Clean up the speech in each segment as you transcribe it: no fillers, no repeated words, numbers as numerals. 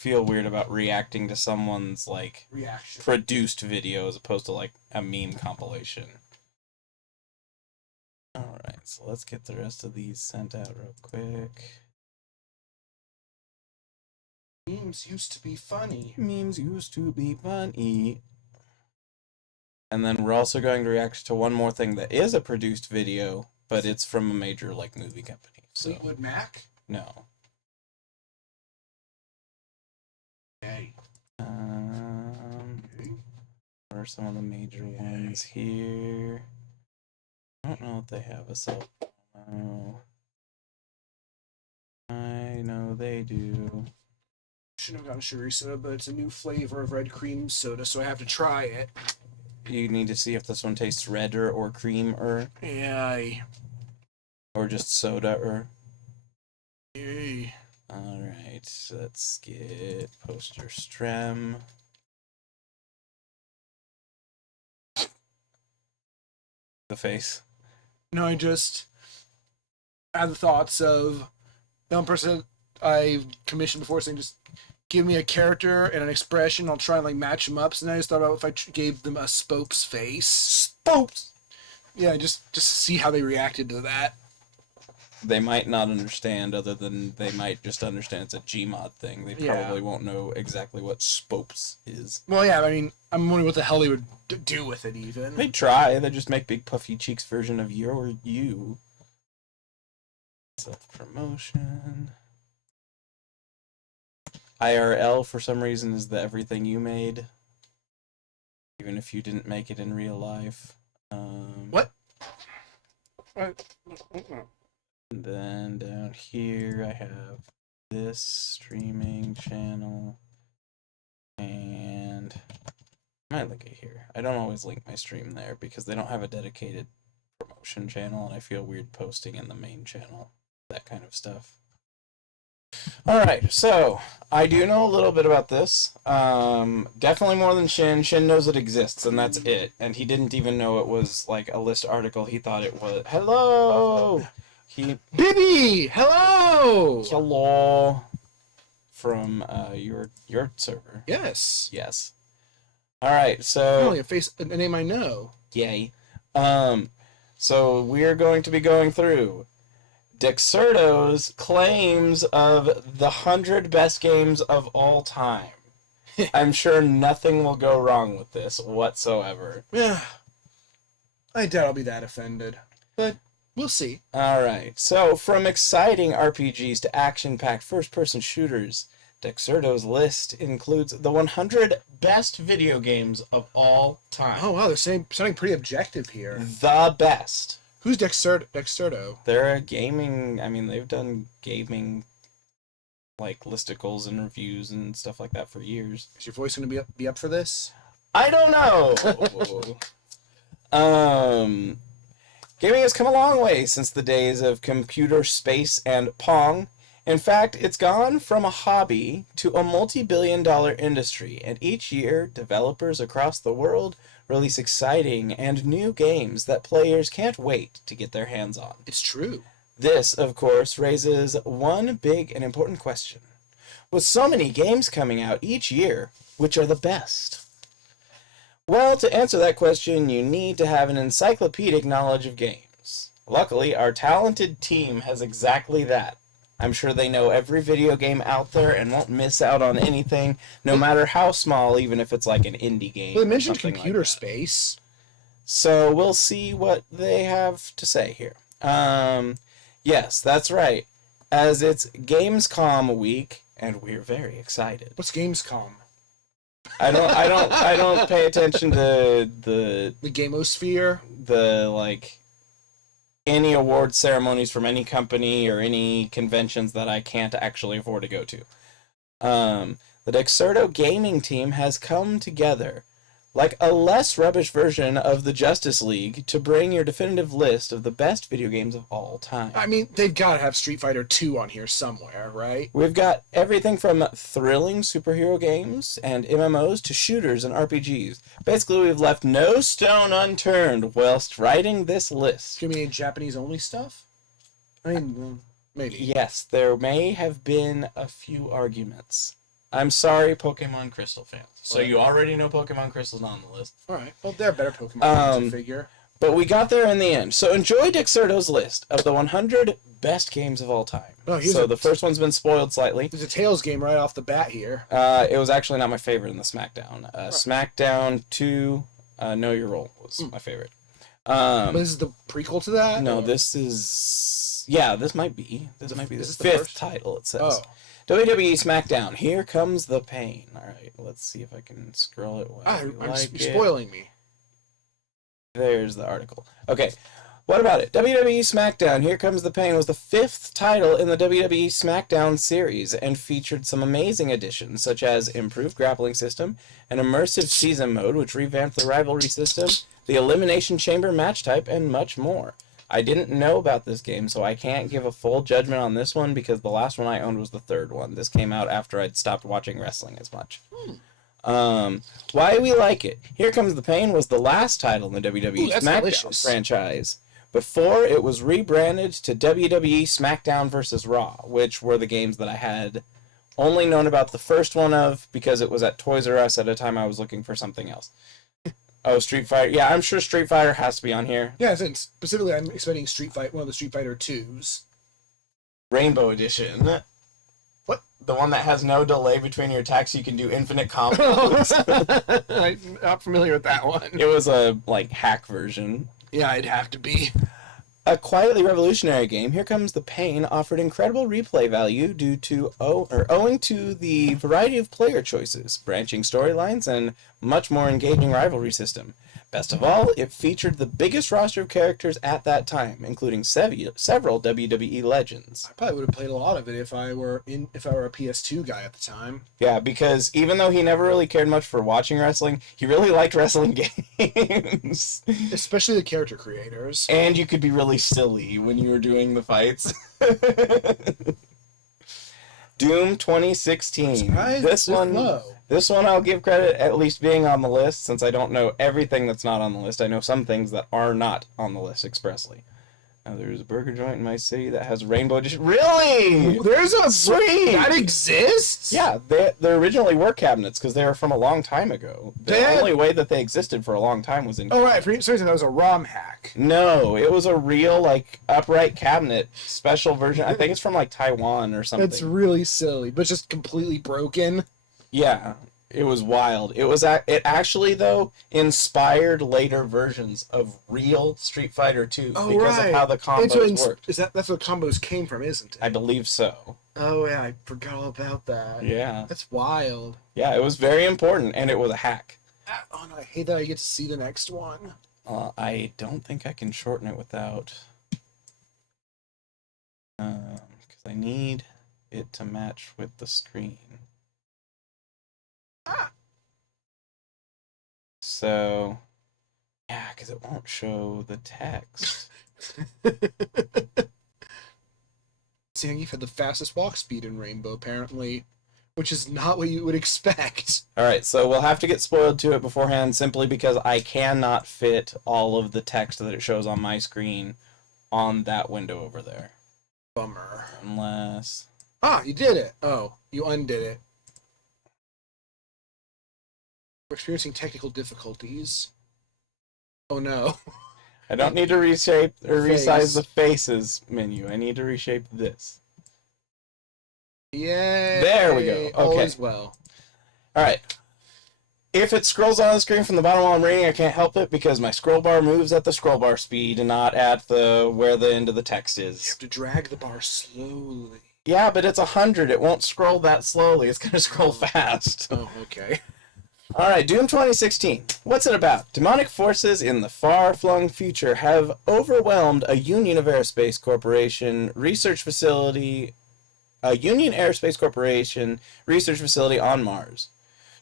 feel weird about reacting to someone's like Reaction. produced video as opposed to like a meme compilation. Alright, so let's get the rest of these sent out real quick. Memes used to be funny. Memes used to be funny. And then we're also going to react to one more thing that is a produced video, but it's from a major like movie company. So Fleetwood Mac? no. Hey. What are some of the major ones here? I don't know if they have a cell phone. I know they do. Shouldn't have gotten sugary soda, but it's a new flavor of red cream soda, so I have to try it. You need to see if this one tastes redder or creamer. Yeah. Or just soda-er. Yay. Alright, let's get poster strem. The face. No, I just had the thoughts of the one person I commissioned before saying just give me a character and an expression, I'll try and like match them up. So then I just thought about if I gave them a Spope's face. Spokes! Yeah, just to see how they reacted to that. They might not understand, other than they might just understand it's a Gmod thing. They probably won't know exactly what Spopes is. Well, yeah, I mean, I'm wondering what the hell they would do with it, even. They try. They just make big puffy cheeks version of you. Self-promotion. IRL, for some reason, is the everything you made. Even if you didn't make it in real life. What? And then down here I have this streaming channel, and I might link it here. I don't always link my stream there because they don't have a dedicated promotion channel, and I feel weird posting in the main channel, that kind of stuff. Alright, so I do know a little bit about this. Definitely more than Shin. Shin knows it exists, and that's it. And he didn't even know it was like a list article. He thought it was. Hello! Bibby! Hello! Hello! From your server. Yes. Yes. Alright, so. Only a name I know. Yay. So we're going to be going through Dexerto's claims of the 100 best games of all time. I'm sure nothing will go wrong with this whatsoever. Yeah. I doubt I'll be that offended. But we'll see. Alright, so from exciting RPGs to action-packed first-person shooters, Dexerto's list includes the 100 best video games of all time. Oh, wow, they're sounding pretty objective here. The best. Who's Dexerto? They're a gaming, I mean, they've done gaming, like, listicles and reviews and stuff like that for years. Is your voice going to be up for this? I don't know! Gaming has come a long way since the days of computer, space, and Pong. In fact, it's gone from a hobby to a multi-billion-dollar industry, and each year, developers across the world release exciting and new games that players can't wait to get their hands on. It's true. This, of course, raises one big and important question. With so many games coming out each year, which are the best? Well, to answer that question, you need to have an encyclopedic knowledge of games. Luckily, our talented team has exactly that. I'm sure they know every video game out there and won't miss out on anything, no matter how small, even if it's like an indie game. Well, they mentioned computer space. So we'll see what they have to say here. Yes, that's right. As it's Gamescom week, and we're very excited. What's Gamescom? I don't pay attention to the gamosphere, like any award ceremonies from any company or any conventions that I can't actually afford to go to. The Dexerto gaming team has come together like a less rubbish version of the Justice League to bring your definitive list of the best video games of all time. I mean, they've got to have Street Fighter 2 on here somewhere, right? We've got everything from thrilling superhero games and MMOs to shooters and RPGs. Basically, we've left no stone unturned whilst writing this list. Give me Japanese-only stuff? I mean, maybe. Yes, there may have been a few arguments. I'm sorry, Pokemon Crystal fans. So What? you already know Pokemon Crystal's not on the list. All right. Well, they're better Pokemon games, I figure. But we got there in the end. So enjoy Dexerto's list of the 100 best games of all time. So the first one's been spoiled slightly. There's a Tails game right off the bat here. It was actually not my favorite in the SmackDown. SmackDown 2, Know Your Role was my favorite. But this is the prequel to that? No, or? this is... Yeah, this might be. This might be the is the fifth first? title, it says. Oh. WWE SmackDown. Here comes the pain. All right, let's see if I can scroll it. You're spoiling me. There's the article. Okay, what about it? WWE SmackDown, Here Comes the Pain was the fifth title in the WWE SmackDown series and featured some amazing additions, such as improved grappling system, an immersive season mode, which revamped the rivalry system, the Elimination Chamber match type, and much more. I didn't know about this game, so I can't give a full judgment on this one because the last one I owned was the third one. This came out after I'd stopped watching wrestling as much. Why we like it. Here Comes the Pain was the last title in the WWE SmackDown franchise before it was rebranded to WWE SmackDown vs. Raw, which were the games that I had only known about the first one of because it was at Toys R Us at a time I was looking for something else. Oh, Street Fighter. Yeah, I'm sure Street Fighter has to be on here. Yeah, specifically I'm expecting one of the Street Fighter 2s. Rainbow Edition. What? The one that has no delay between your attacks, so you can do infinite combos. I'm not familiar with that one. It was a, hack version. Yeah, it'd have to be. A quietly revolutionary game, Here Comes the Pain offered incredible replay value due to owing to the variety of player choices, branching storylines, and much more engaging rivalry system. Best of all, it featured the biggest roster of characters at that time, including several WWE legends. I probably would have played a lot of it if I were a PS2 guy at the time. Yeah, because even though he never really cared much for watching wrestling, he really liked wrestling games. Especially the character creators. And you could be really silly when you were doing the fights. Doom 2016. This one I'll give credit at least being on the list, since I don't know everything that's not on the list. I know some things that are not on the list expressly. Now, there's a burger joint in my city that has Rainbow Edition. Really? There's a sweet that exists? Yeah, they originally were cabinets because they were from a long time ago. The only way that they existed for a long time was in. Oh right, for some reason that was a ROM hack. No, it was a real upright cabinet special version. I think it's from Taiwan or something. It's really silly, but just completely broken. Yeah. It was wild. It actually, though, inspired later versions of real Street Fighter 2 because of how the combos worked. That's where combos came from, isn't it? I believe so. Oh, yeah, I forgot all about that. Yeah. That's wild. Yeah, it was very important, and it was a hack. Oh, no, I hate that I get to see the next one. I don't think I can shorten it without... because I need it to match with the screen. So, yeah, because it won't show the text. Zangief had the fastest walk speed in Rainbow, apparently, which is not what you would expect. Alright, so we'll have to get spoiled to it beforehand simply because I cannot fit all of the text that it shows on my screen on that window over there. Bummer. Unless... Ah, you did it! Oh, you undid it. We're experiencing technical difficulties. Oh no. I don't need to reshape or resize the faces menu. I need to reshape this. Yay! There we go. Okay. All is well. Alright. If it scrolls on the screen from the bottom while I'm reading, I can't help it because my scroll bar moves at the scroll bar speed and not at where the end of the text is. You have to drag the bar slowly. Yeah, but it's 100. It won't scroll that slowly. It's going to scroll fast. Oh, okay. Alright, Doom 2016. What's it about? Demonic forces in the far-flung future have overwhelmed a Union Aerospace Corporation research facility on Mars.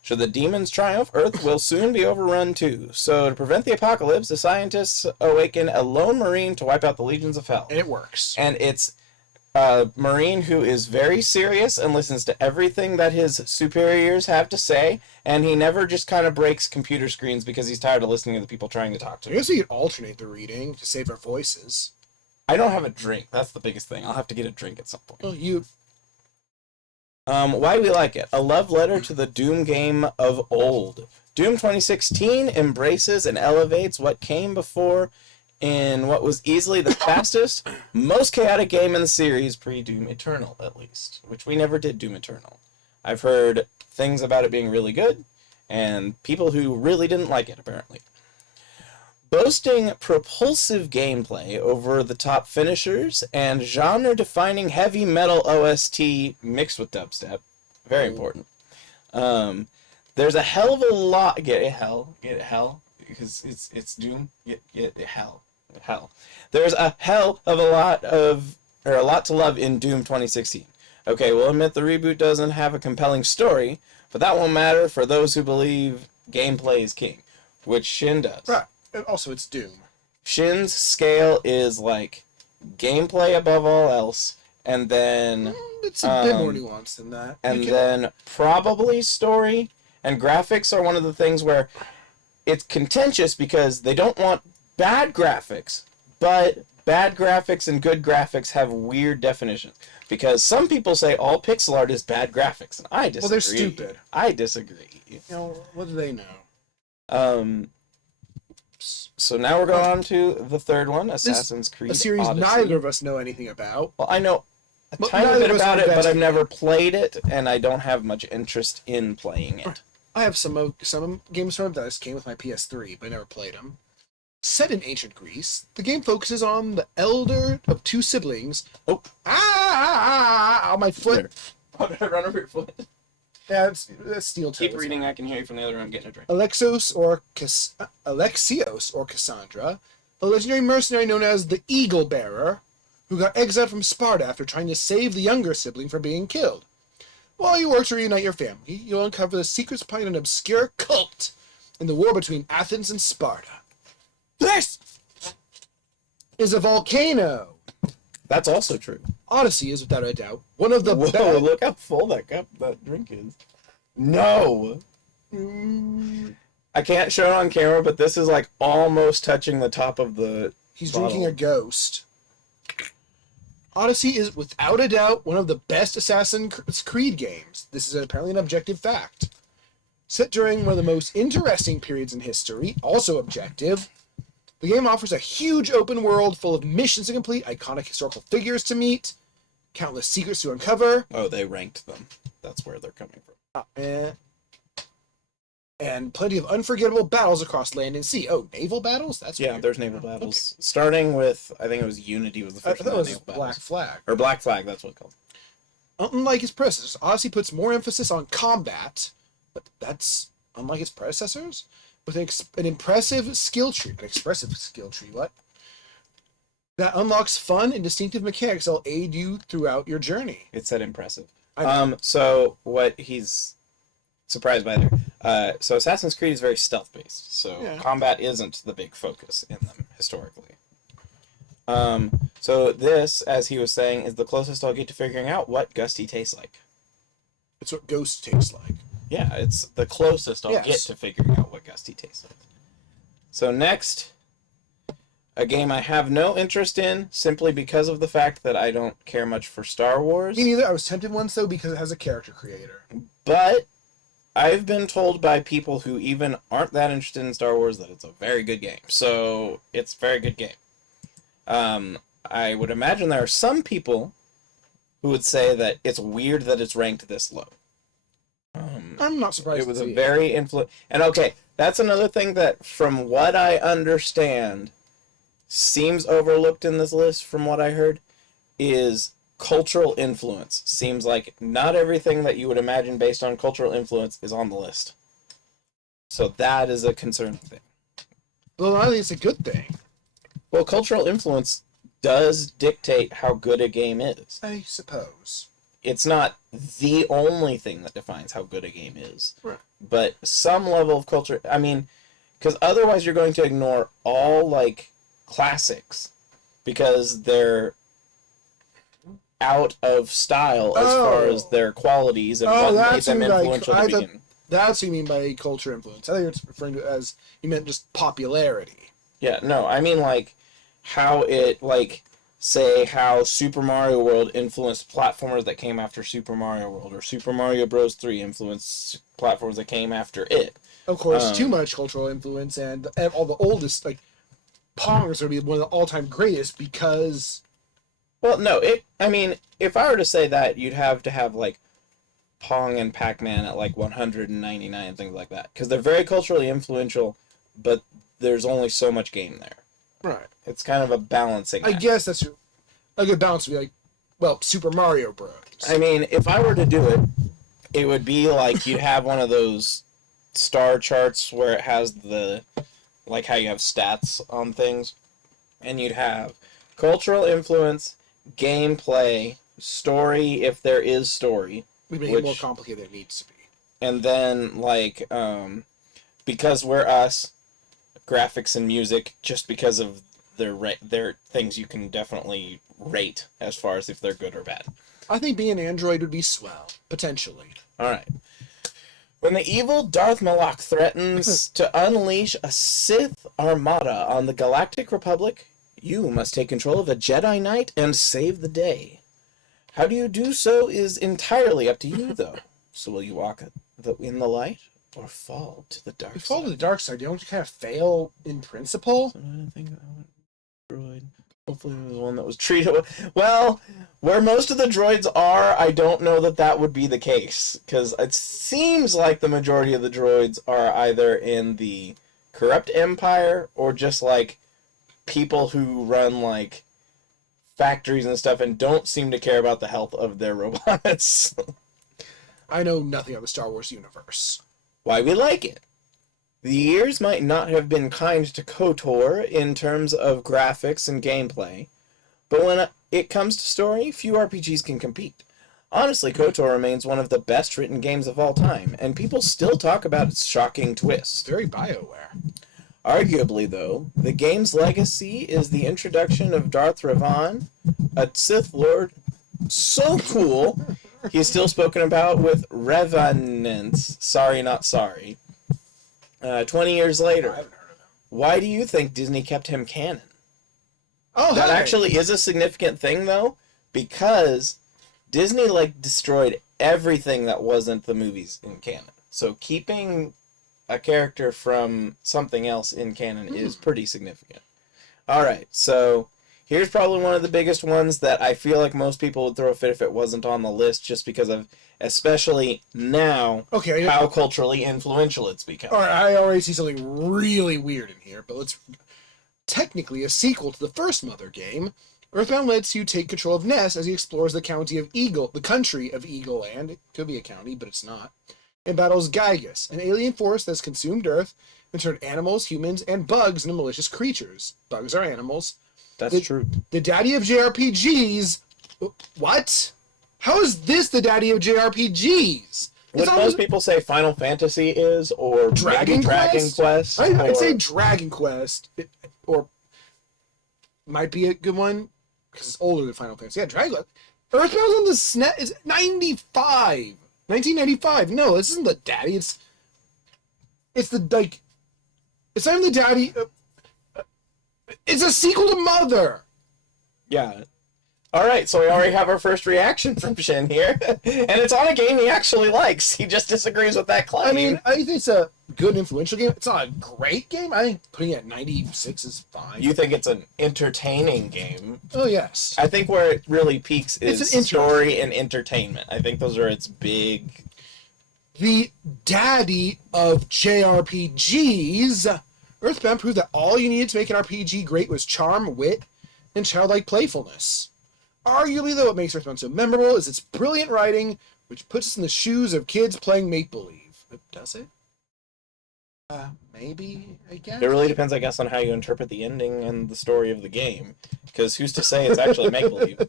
Should the demons triumph, Earth will soon be overrun too. So to prevent the apocalypse, the scientists awaken a lone Marine to wipe out the legions of hell. And it works. And it's a Marine who is very serious and listens to everything that his superiors have to say, and he never just kind of breaks computer screens because he's tired of listening to the people trying to talk to I him. guess we could alternate the reading to save our voices. I don't have a drink. That's the biggest thing. I'll have to get a drink at some point. Well, you... Why we like it. A love letter to the Doom game of old. Doom 2016 embraces and elevates what came before in what was easily the fastest, most chaotic game in the series, pre-Doom Eternal, at least. Which we never did Doom Eternal. I've heard things about it being really good, and people who really didn't like it, apparently. Boasting propulsive gameplay, over-the-top finishers, and genre-defining heavy metal OST mixed with dubstep. Very important. There's a hell of a lot... Get it, hell? Because it's Doom. Get hell. There's a hell of a lot of... Or a lot to love in Doom 2016. Okay, we'll admit the reboot doesn't have a compelling story, but that won't matter for those who believe gameplay is king, which Shin does. Right. And also, it's Doom. Shin's scale is like gameplay above all else, and then It's a bit more nuanced than that. and then probably story and graphics are one of the things where it's contentious because they don't want bad graphics, but bad graphics and good graphics have weird definitions. Because some people say all pixel art is bad graphics, and I disagree. Well, they're stupid. I disagree. You know, what do they know? So now we're going on to the third one, Assassin's Creed A series Odyssey. neither of us know anything about. Well, I know a But tiny neither bit of us about it, but I've invested. never played it, and I don't have much interest in playing it. I have some games from it that just came with my PS3, but I never played them. Set in ancient Greece, the game focuses on the elder of two siblings. Oh. On my foot. How did I run over your foot? Yeah, it's steel toe. Keep reading, I can hear you from the other room. I'm getting a drink. Alexios or Cassandra, a legendary mercenary known as the Eagle Bearer, who got exiled from Sparta after trying to save the younger sibling from being killed. While you work to reunite your family, you'll uncover the secrets behind an obscure cult in the war between Athens and Sparta. This is a volcano. That's also true. Odyssey is, without a doubt, one of the Whoa, best. look how full that drink is. No! I can't show it on camera, but this is like almost touching the top of the He's bottle. drinking a ghost. Odyssey is, without a doubt, one of the best Assassin's Creed games. This is apparently an objective fact. Set during one of the most interesting periods in history, also objective, the game offers a huge open world full of missions to complete, iconic historical figures to meet, countless secrets to uncover, Oh, they ranked them. That's where they're coming from. and plenty of unforgettable battles across land and sea. Oh, naval battles? That's Yeah, weird. there's naval battles. Starting with, I think it was Unity was the I first thought it one. was Naval Black battles. Flag. Or Black Flag, that's what it's called. Unlike its predecessors, Odyssey puts more emphasis on combat, but that's unlike its predecessors, with an impressive skill tree. An expressive skill tree, what? That unlocks fun and distinctive mechanics that'll aid you throughout your journey. It said impressive. I know. So what he's surprised by there. So Assassin's Creed is very stealth based. So Yeah. combat isn't the big focus in them historically. So this, as he was saying, is the closest I'll get to figuring out what Gusty tastes like. It's what Ghost tastes like. Yeah, it's the closest I'll Yes. get to figuring out what Gusty tastes like. So next, a game I have no interest in simply because of the fact that I don't care much for Star Wars. Me neither. I was tempted once, though, because it has a character creator. But I've been told by people who even aren't that interested in Star Wars that it's a very good game. So it's a very good game. I would imagine there are some people who would say that it's weird that it's ranked this low. I'm not surprised It was to a see very and okay, that's another thing that, from what I understand, seems overlooked in this list. From what I heard, is cultural influence. Seems like not everything that you would imagine based on cultural influence is on the list. So that is a concerning thing. Well, I think it's a good thing. Well, cultural influence does dictate how good a game is. I suppose. It's not the only thing that defines how good a game is. Right. But some level of culture, I mean, because otherwise you're going to ignore all, like, classics because they're out of style as far as their qualities and what made them influential to begin. That's what you mean by culture influence. I think you're referring to it as, you meant just popularity. Yeah, no, I mean, like, how it, like, say how Super Mario World influenced platformers that came after Super Mario World, or Super Mario Bros. 3 influenced platforms that came after it. Of course, too much cultural influence, and all the oldest, like, Pong is going to be one of the all-time greatest because... Well, no, I mean, if I were to say that, you'd have to have, like, Pong and Pac-Man at, like, 199 and things like that. Because they're very culturally influential, but there's only so much game there. Right. It's kind of a balancing I act. guess that's a good balance would be like, well, Super Mario Bros. I mean, if I were to do it, it would be like you'd have one of those star charts where it has the, like how you have stats on things, and you'd have cultural influence, gameplay, story if there is story. We make it more complicated than it needs to be. And then, like, because we're us, graphics and music, just because of their things you can definitely rate as far as if they're good or bad. I think being an android would be swell, potentially. All right. When the evil Darth Malak threatens to unleash a Sith armada on the Galactic Republic, you must take control of a Jedi Knight and save the day. How do you do so is entirely up to you, though. So will you walk in the light or fall to the dark You side? fall to the dark side. Don't you kind of fail in principle? I think droid. Hopefully it was one that was treated well. Where most of the droids are, I don't know that would be the case, because it seems like the majority of the droids are either in the corrupt empire or just like people who run like factories and stuff and don't seem to care about the health of their robots. I know nothing of the Star Wars universe. Why we like it. The years might not have been kind to KOTOR in terms of graphics and gameplay, but when it comes to story, few RPGs can compete. Honestly, KOTOR remains one of the best written games of all time, and people still talk about its shocking twist. Very BioWare. Arguably, though, the game's legacy is the introduction of Darth Revan, a Sith Lord so cool, he's still spoken about with reverence. Sorry, not sorry. 20 years later, why do you think Disney kept him canon? Oh, That hey. actually is a significant thing, though, because Disney, like, destroyed everything that wasn't the movies in canon. So keeping a character from something else in canon is pretty significant. All right, so here's probably one of the biggest ones that I feel like most people would throw a fit if it wasn't on the list, just because of, especially now, Okay. how culturally influential it's become. All right, I already see something really weird in here, but let's... Technically a sequel to the first Mother game, Earthbound lets you take control of Ness as he explores the country of Eagle Land. It could be a county, but it's not. And battles Gygus, an alien force that's consumed Earth and turned animals, humans, and bugs into malicious creatures. Bugs are animals. That's true. The daddy of JRPGs... What? How is this the daddy of JRPGs? Would most people say Final Fantasy is, or Dragon Quest? I'd say Dragon Quest, or might be a good one, because it's older than Final Fantasy. Yeah, Dragon Quest. Earthbound on the SNES is 95. 1995. No, this isn't the daddy. It's the, like... It's not even the daddy... it's a sequel to Mother! Yeah. All right, so we already have our first reaction from Shin here, and it's on a game he actually likes. He just disagrees with that claim. I mean, I think it's a good, influential game. It's not a great game. I think putting it at 96 is fine. You think it's an entertaining game? Oh, yes. I think where it really peaks is It's an story and entertainment. I think those are its big... The daddy of JRPGs, Earthbound proved that all you needed to make an RPG great was charm, wit, and childlike playfulness. Arguably, though, what makes Earthbound so memorable is its brilliant writing, which puts us in the shoes of kids playing make-believe. Does it? Maybe, I guess? It really depends, I guess, on how you interpret the ending and the story of the game. Because who's to say it's actually make-believe?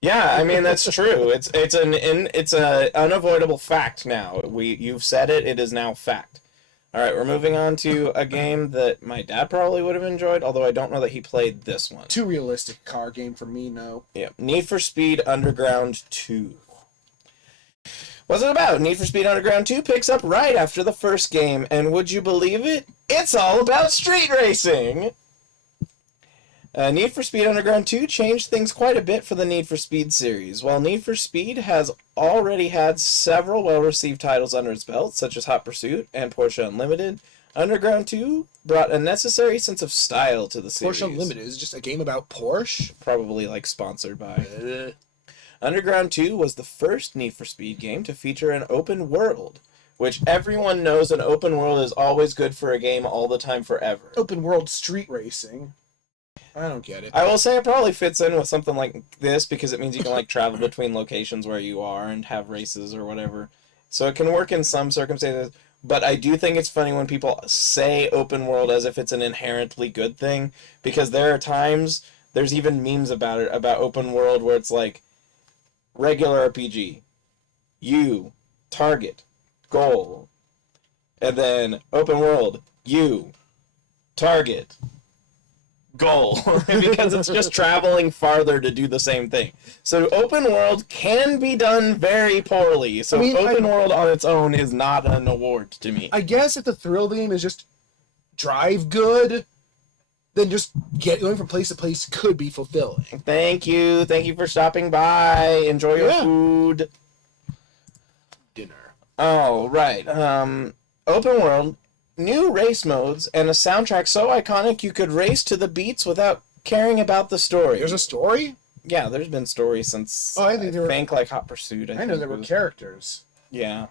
Yeah, I mean, that's true. It's an unavoidable fact now. You've said it, it is now fact. All right, we're moving on to a game that my dad probably would have enjoyed, although I don't know that he played this one. Too realistic car game for me, no. Yeah, Need for Speed Underground 2. What's it about? Need for Speed Underground 2 picks up right after the first game, and would you believe it? It's all about street racing! Need for Speed Underground 2 changed things quite a bit for the Need for Speed series. While Need for Speed has already had several well-received titles under its belt, such as Hot Pursuit and Porsche Unlimited, Underground 2 brought a necessary sense of style to the series. Porsche Unlimited is just a game about Porsche? Probably, like, sponsored by. Underground 2 was the first Need for Speed game to feature an open world, which everyone knows an open world is always good for a game all the time forever. Open world street racing. I don't get it. I will say it probably fits in with something like this because it means you can like travel between locations where you are and have races or whatever. So it can work in some circumstances, but I do think it's funny when people say open world as if it's an inherently good thing, because there are times, there's even memes about it, about open world, where it's like regular RPG, you, target, goal, and then open world, you, target, goal, because it's just traveling farther to do the same thing. So open world can be done very poorly. So open world on its own is not an award to me. I guess if the thrill of the game is just drive good, then just going from place to place could be fulfilling. Thank you for stopping by. Enjoy your food. Dinner. Oh, right. Open world, new race modes, and a soundtrack so iconic you could race to the beats without caring about the story. There's a story? Yeah, there's been stories since, I think like Hot Pursuit. I know there were characters. Yeah.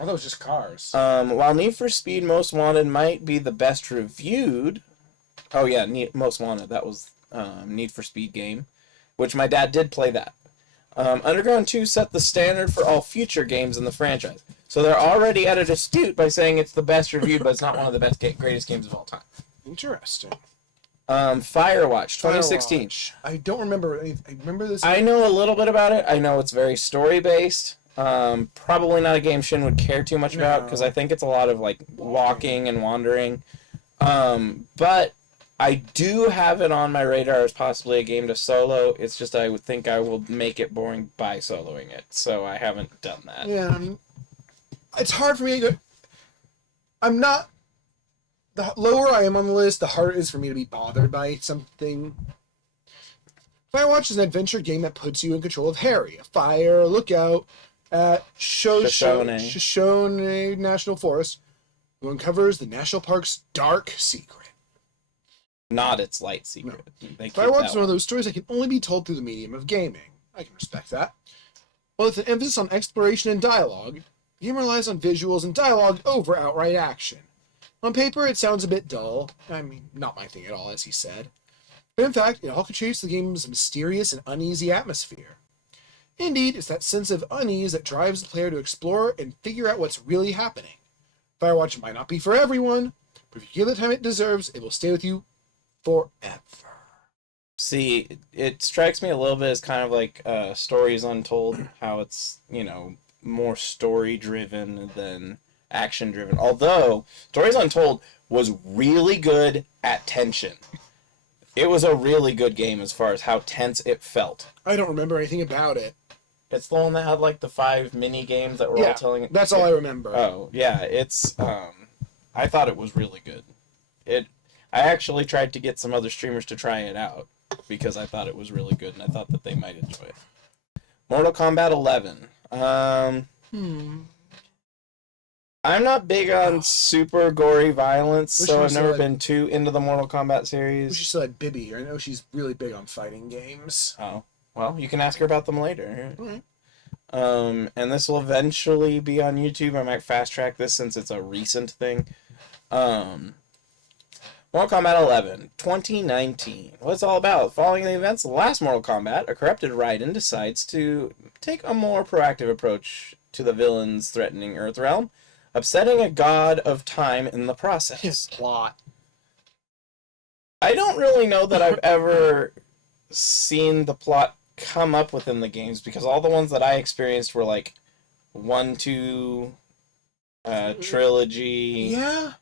I thought it was just cars. While Need for Speed Most Wanted might be the best reviewed... Oh, yeah, Most Wanted. That was Need for Speed game, which my dad did play that. Underground 2 set the standard for all future games in the franchise. So they're already at a dispute by saying it's the best reviewed, but it's not one of the greatest games of all time. Interesting. Firewatch 2016. I don't remember. I remember this. I know a little bit about it. I know it's very story-based. Probably not a game Shin would care too much about, because I think it's a lot of like walking and wandering. But I do have it on my radar as possibly a game to solo. It's just I would think I will make it boring by soloing it, so I haven't done that. Yeah, it's hard for me to go. I'm not. The lower I am on the list, the harder it is for me to be bothered by something. Firewatch is an adventure game that puts you in control of Harry, a fire lookout at Shoshone National Forest, who uncovers the national park's dark secret. Not its light secret. No. Firewatch is one of those stories that can only be told through the medium of gaming. I can respect that. Well, with an emphasis on exploration and dialogue, the game relies on visuals and dialogue over outright action. On paper, it sounds a bit dull. I mean, not my thing at all, as he said. But in fact, it all contributes to the game's mysterious and uneasy atmosphere. Indeed, it's that sense of unease that drives the player to explore and figure out what's really happening. Firewatch might not be for everyone, but if you give it the time it deserves, it will stay with you forever. See, it strikes me a little bit as kind of like Stories Untold, how it's, more story-driven than action-driven. Although, Stories Untold was really good at tension. It was a really good game as far as how tense it felt. I don't remember anything about it. It's the one that had like the 5 mini games that were all telling. That's all I remember. Oh yeah, it's. I thought it was really good. I actually tried to get some other streamers to try it out because I thought it was really good and I thought that they might enjoy it. Mortal Kombat 11. I'm not big on super gory violence, so I've never been too into the Mortal Kombat series. We should still had Bibby here. I know she's really big on fighting games. Oh, well, you can ask her about them later. All right. And this will eventually be on YouTube. I might fast track this since it's a recent thing. Mortal Kombat 11, 2019. What's it all about? Following the events of the last Mortal Kombat, a corrupted Raiden decides to take a more proactive approach to the villains threatening Earthrealm, upsetting a god of time in the process. His plot. I don't really know that I've ever seen the plot come up within the games, because all the ones that I experienced were like 1, 2, trilogy. Yeah.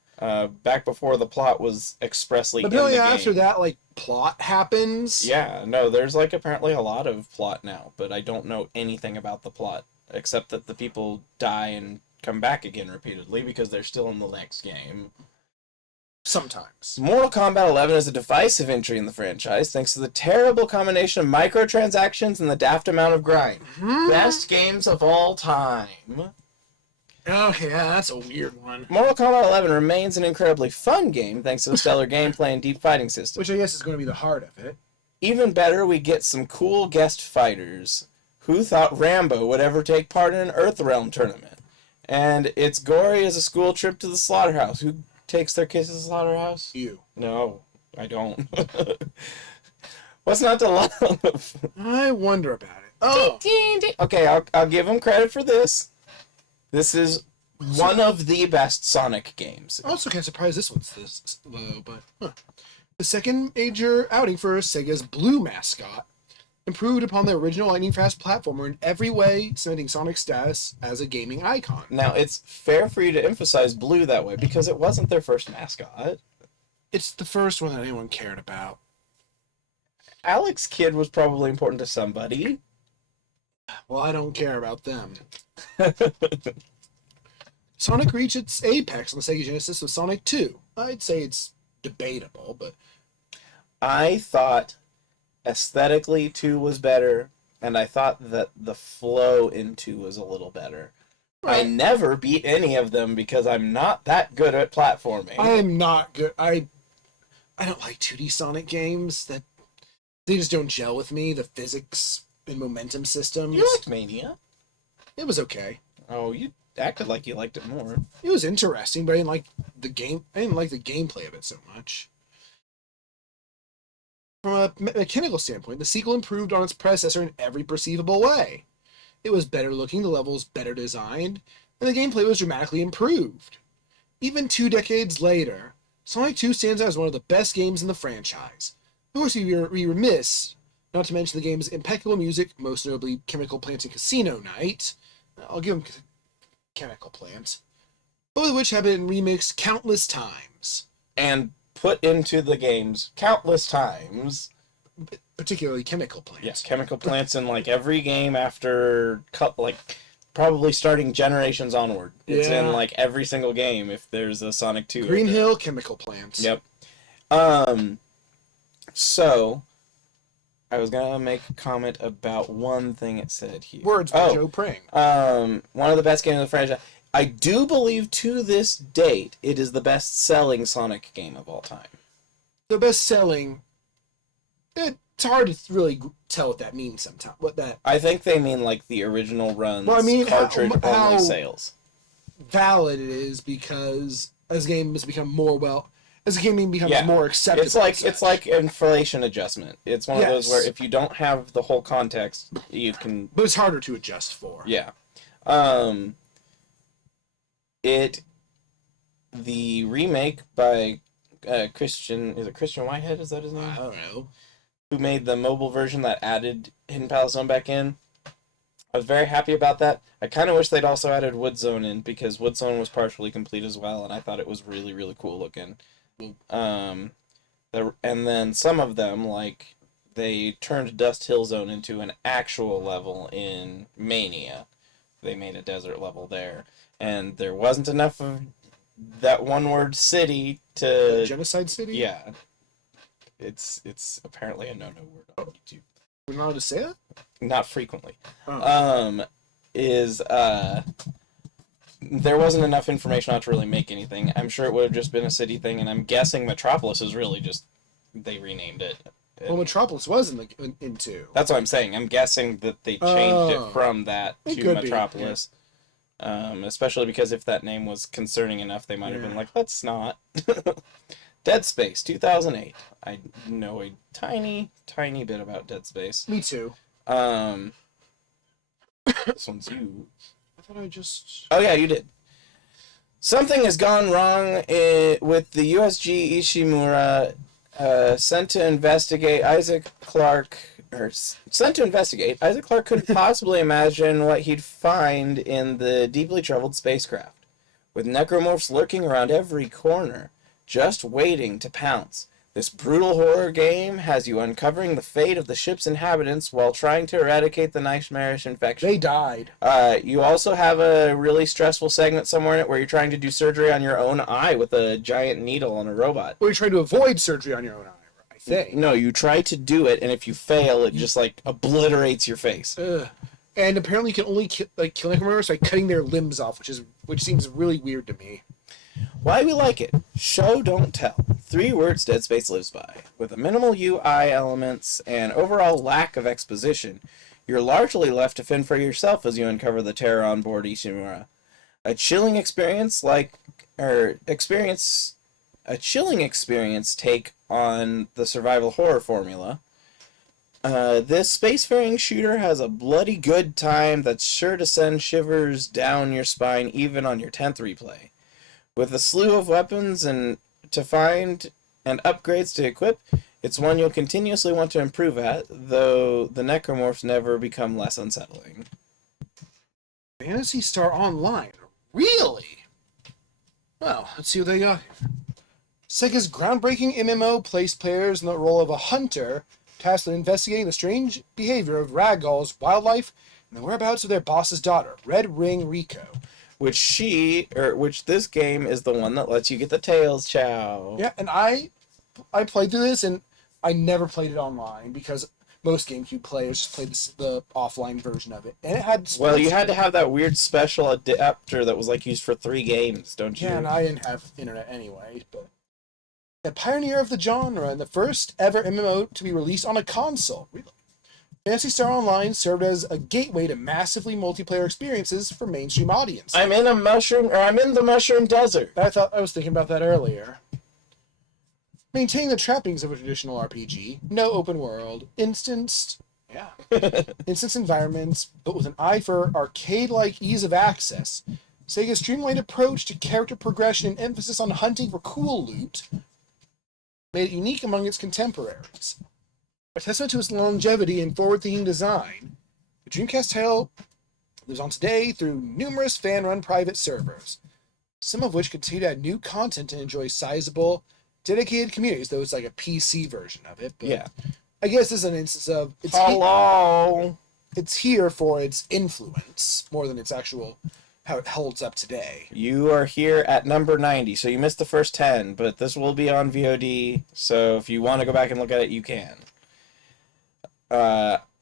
Back before the plot was expressly. But really, after that, like plot happens. Yeah, no, there's like apparently a lot of plot now, but I don't know anything about the plot except that the people die and come back again repeatedly because they're still in the next game. Sometimes. Mortal Kombat 11 is a divisive entry in the franchise thanks to the terrible combination of microtransactions and the daft amount of grind. Best games of all time. Okay, yeah, that's a weird one. Mortal Kombat 11 remains an incredibly fun game thanks to the stellar gameplay and deep fighting system. Which I guess is going to be the heart of it. Even better, we get some cool guest fighters. Who thought Rambo would ever take part in an Earthrealm tournament? And it's gory as a school trip to the slaughterhouse. Who takes their kids to the slaughterhouse? You. No, I don't. What's not to love? I wonder about it. Oh. Ding, ding, ding. Okay, I'll give them credit for this. This is one of the best Sonic games. I'm also kind of surprised this one's this low, but The second major outing for Sega's Blue mascot improved upon the original lightning fast platformer in every way, cementing Sonic's status as a gaming icon. Now, it's fair for you to emphasize Blue that way because it wasn't their first mascot. It's the first one that anyone cared about. Alex Kidd was probably important to somebody. Well, I don't care about them. Sonic reached its apex on the Sega Genesis with Sonic 2. I'd say it's debatable, but... I thought aesthetically 2 was better, and I thought that the flow in 2 was a little better. Right. I never beat any of them because I'm not that good at platforming. I am not good. I don't like 2D Sonic games. That they just don't gel with me. The physics and momentum systems. You liked Mania. It was okay. Oh, you acted like you liked it more. It was interesting, but I didn't like the game. I didn't like the gameplay of it so much. From a mechanical standpoint, the sequel improved on its predecessor in every perceivable way. It was better looking, the levels better designed, and the gameplay was dramatically improved. Even 2 decades later, Sonic 2 stands out as one of the best games in the franchise. Of course, we remiss not to mention the game's impeccable music, most notably Chemical Plants and Casino Night. I'll give them Chemical Plant. Both of which have been remixed countless times. And put into the games countless times. Particularly Chemical Plants. Yes, Chemical Plants in like every game after probably starting Generations onward. It's in like every single game if there's a Sonic 2. Green Hill, Chemical Plants. Yep. So I was gonna make a comment about one thing it said here. Words by Joe Pring. One of the best games of the franchise. I do believe to this date it is the best-selling Sonic game of all time. The best-selling. It's hard to really tell what that means sometimes. I think they mean like the original runs. Well, I mean, cartridge only sales. Valid it is because as the game has become more more acceptable. It's like inflation adjustment. It's one of those where if you don't have the whole context, you can. But it's harder to adjust for. Yeah. The remake by Christian Whitehead, is that his name? I don't know. Who made the mobile version that added Hidden Palace Zone back in. I was very happy about that. I kind of wish they'd also added Wood Zone in because Wood Zone was partially complete as well, and I thought it was really, really cool looking. And then some of them, like, they turned Dust Hill Zone into an actual level in Mania. They made a desert level there. And there wasn't enough of that one-word city to... Genocide City? Yeah. It's apparently a no-no word on YouTube. We're not allowed to say that? Not frequently. Oh. There wasn't enough information out to really make anything. I'm sure it would have just been a city thing, and I'm guessing Metropolis is really just... They renamed it. Well, Metropolis was in 2. That's what I'm saying. I'm guessing that they changed it from that to Metropolis. Especially because if that name was concerning enough, they might have been like, let's not. Dead Space, 2008. I know a tiny, tiny bit about Dead Space. Me too. This one's you. I thought I just... Oh yeah, you did. Something has gone wrong with the USG Ishimura sent to investigate. Isaac Clarke couldn't possibly imagine what he'd find in the deeply troubled spacecraft. With necromorphs lurking around every corner, just waiting to pounce, This brutal horror game has you uncovering the fate of the ship's inhabitants while trying to eradicate the nightmarish infection. They died. You also have a really stressful segment somewhere in it where you're trying to do surgery on your own eye with a giant needle on a robot. Or you're trying to avoid surgery on your own eye, I think. No, you try to do it, and if you fail, it just, like, obliterates your face. Ugh. And apparently you can only kill necromancers by cutting their limbs off, which seems really weird to me. Why we like it. Show, don't tell. 3 words Dead Space lives by. With a minimal UI elements and overall lack of exposition, you're largely left to fend for yourself as you uncover the terror on board Ishimura. A chilling experience take on the survival horror formula. This spacefaring shooter has a bloody good time that's sure to send shivers down your spine even on your 10th replay. With a slew of weapons and to find and upgrades to equip, it's one you'll continuously want to improve at, though the necromorphs never become less unsettling. Phantasy Star Online? Really? Well, let's see what they got here. Sega's groundbreaking MMO placed players in the role of a hunter tasked with investigating the strange behavior of ragdolls, wildlife, and the whereabouts of their boss's daughter, Red Ring Rico. Which this game is the one that lets you get the tails chow. Yeah, and I played through this, and I never played it online because most GameCube players just played the offline version of it, and it had. Well, you had to have that weird special adapter that was like used for 3 games, don't you? Yeah, and I didn't have internet anyway. But a pioneer of the genre and the first ever MMO to be released on a console. Really? Phantasy Star Online served as a gateway to massively multiplayer experiences for mainstream audiences. I'm in the mushroom desert. I was thinking about that earlier. Maintaining the trappings of a traditional RPG, no open world, instance environments, but with an eye for arcade-like ease of access. Sega's streamlined approach to character progression and emphasis on hunting for cool loot made it unique among its contemporaries. A testament to its longevity and forward-thinking design, the Dreamcast title lives on today through numerous fan-run private servers, some of which continue to add new content and enjoy sizable, dedicated communities, though it's like a PC version of it. But yeah. I guess this is an instance of... It's here for its influence, more than its actual... how it holds up today. You are here at number 90, so you missed the first 10, but this will be on VOD, so if you want to go back and look at it, you can.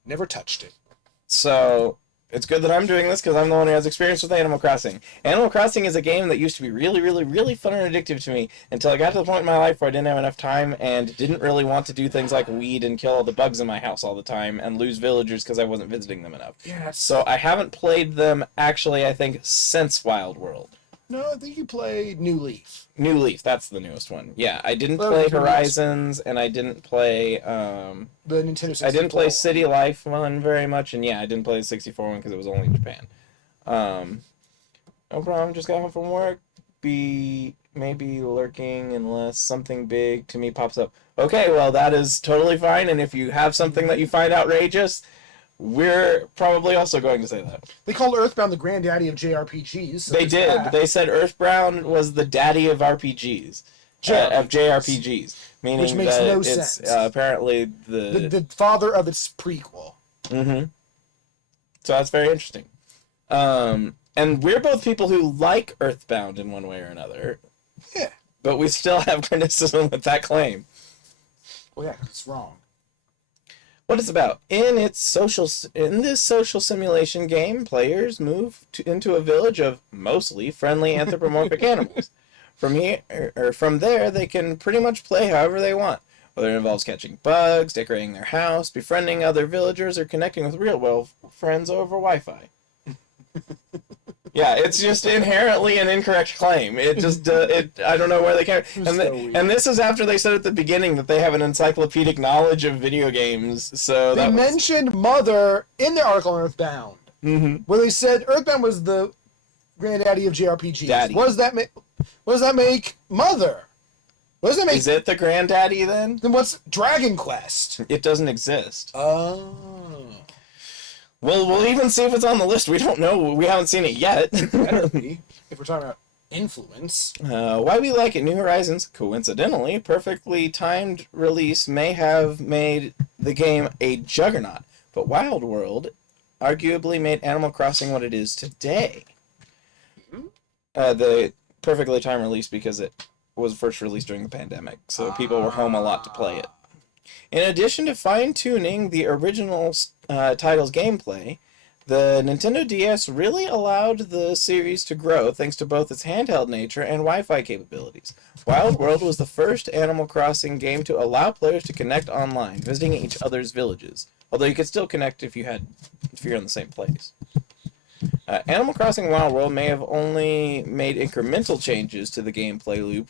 Never touched it. So, it's good that I'm doing this because I'm the one who has experience with Animal Crossing. Animal Crossing is a game that used to be really, really, really fun and addictive to me until I got to the point in my life where I didn't have enough time and didn't really want to do things like weed and kill all the bugs in my house all the time and lose villagers because I wasn't visiting them enough. Yes. So I haven't played them, actually, I think, since Wild World. No, I think you played New Leaf. New Leaf, that's the newest one. Yeah, I didn't play Horizons, and I didn't play... the Nintendo 64 I didn't play City Life one very much, and yeah, I didn't play the 64 one because it was only in Japan. No problem, just got home from work. Be maybe lurking unless something big to me pops up. Okay, well, that is totally fine, and if you have something that you find outrageous... we're probably also going to say that. They called Earthbound the granddaddy of JRPGs. So they did. That. They said Earthbound was the daddy of RPGs. Of JRPGs. Meaning which makes that no it's sense. Apparently the father of its prequel. Mm-hmm. So that's very interesting. And we're both people who like Earthbound in one way or another. Yeah. But we still have criticism with that claim. Well, yeah, 'cause it's wrong. What it's about. In this social simulation game, players move into a village of mostly friendly anthropomorphic animals. From there, they can pretty much play however they want, whether it involves catching bugs, decorating their house, befriending other villagers, or connecting with real-world friends over Wi-Fi. Yeah, it's just inherently an incorrect claim. It just, I don't know where they came. And this is after they said at the beginning that they have an encyclopedic knowledge of video games. So they mentioned Mother in their article on Earthbound, where they said Earthbound was the granddaddy of JRPGs. Daddy. What does that make? What does that make Mother? What does that make? Is it the granddaddy then? Then what's Dragon Quest? It doesn't exist. Oh. Well, we'll even see if it's on the list. We don't know. We haven't seen it yet. Better be, if we're talking about influence. Why we like it, New Horizons, coincidentally, perfectly timed release may have made the game a juggernaut, but Wild World arguably made Animal Crossing what it is today. The perfectly timed release because it was first released during the pandemic, so people were home a lot to play it. In addition to fine-tuning the original title's gameplay, the Nintendo DS really allowed the series to grow thanks to both its handheld nature and Wi-Fi capabilities. Wild World was the first Animal Crossing game to allow players to connect online, visiting each other's villages. Although you could still connect if you're in the same place. Animal Crossing Wild World may have only made incremental changes to the gameplay loop,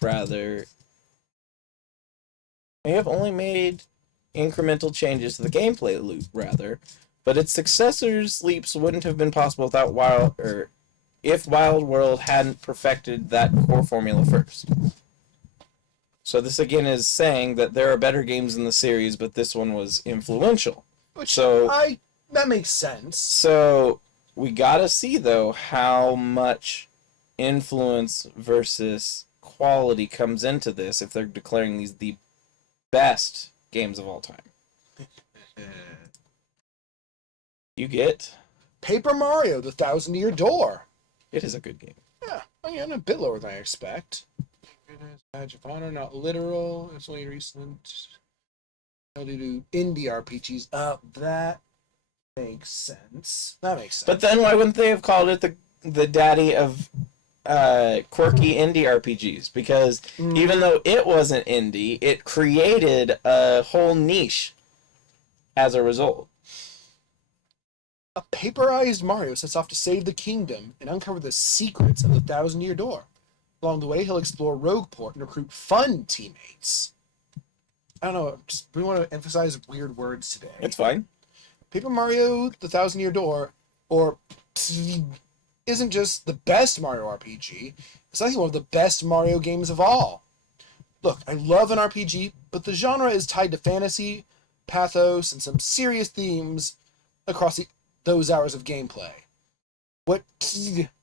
but its successor's leaps wouldn't have been possible without if Wild World hadn't perfected that core formula first. So this again is saying that there are better games in the series, but this one was influential. That makes sense. So we gotta see though how much influence versus quality comes into this if they're declaring these the best games of all time. You get Paper Mario: The Thousand-Year Door. it is a good game. Yeah, again, a bit lower than I expect. Badge of Honor, not literal. It's only recent. How do you do indie RPGs? That makes sense. But then why wouldn't they have called it the daddy of quirky indie RPGs? Because even though it wasn't indie, it created a whole niche as a result. A paperized Mario sets off to save the kingdom and uncover the secrets of the Thousand-Year Door. Along the way, he'll explore Rogueport and recruit fun teammates. I don't know, we want to emphasize weird words today. It's fine. Paper Mario: The Thousand-Year Door, isn't just the best Mario RPG, it's actually one of the best Mario games of all. Look, I love an RPG, but the genre is tied to fantasy, pathos, and some serious themes across those hours of gameplay. What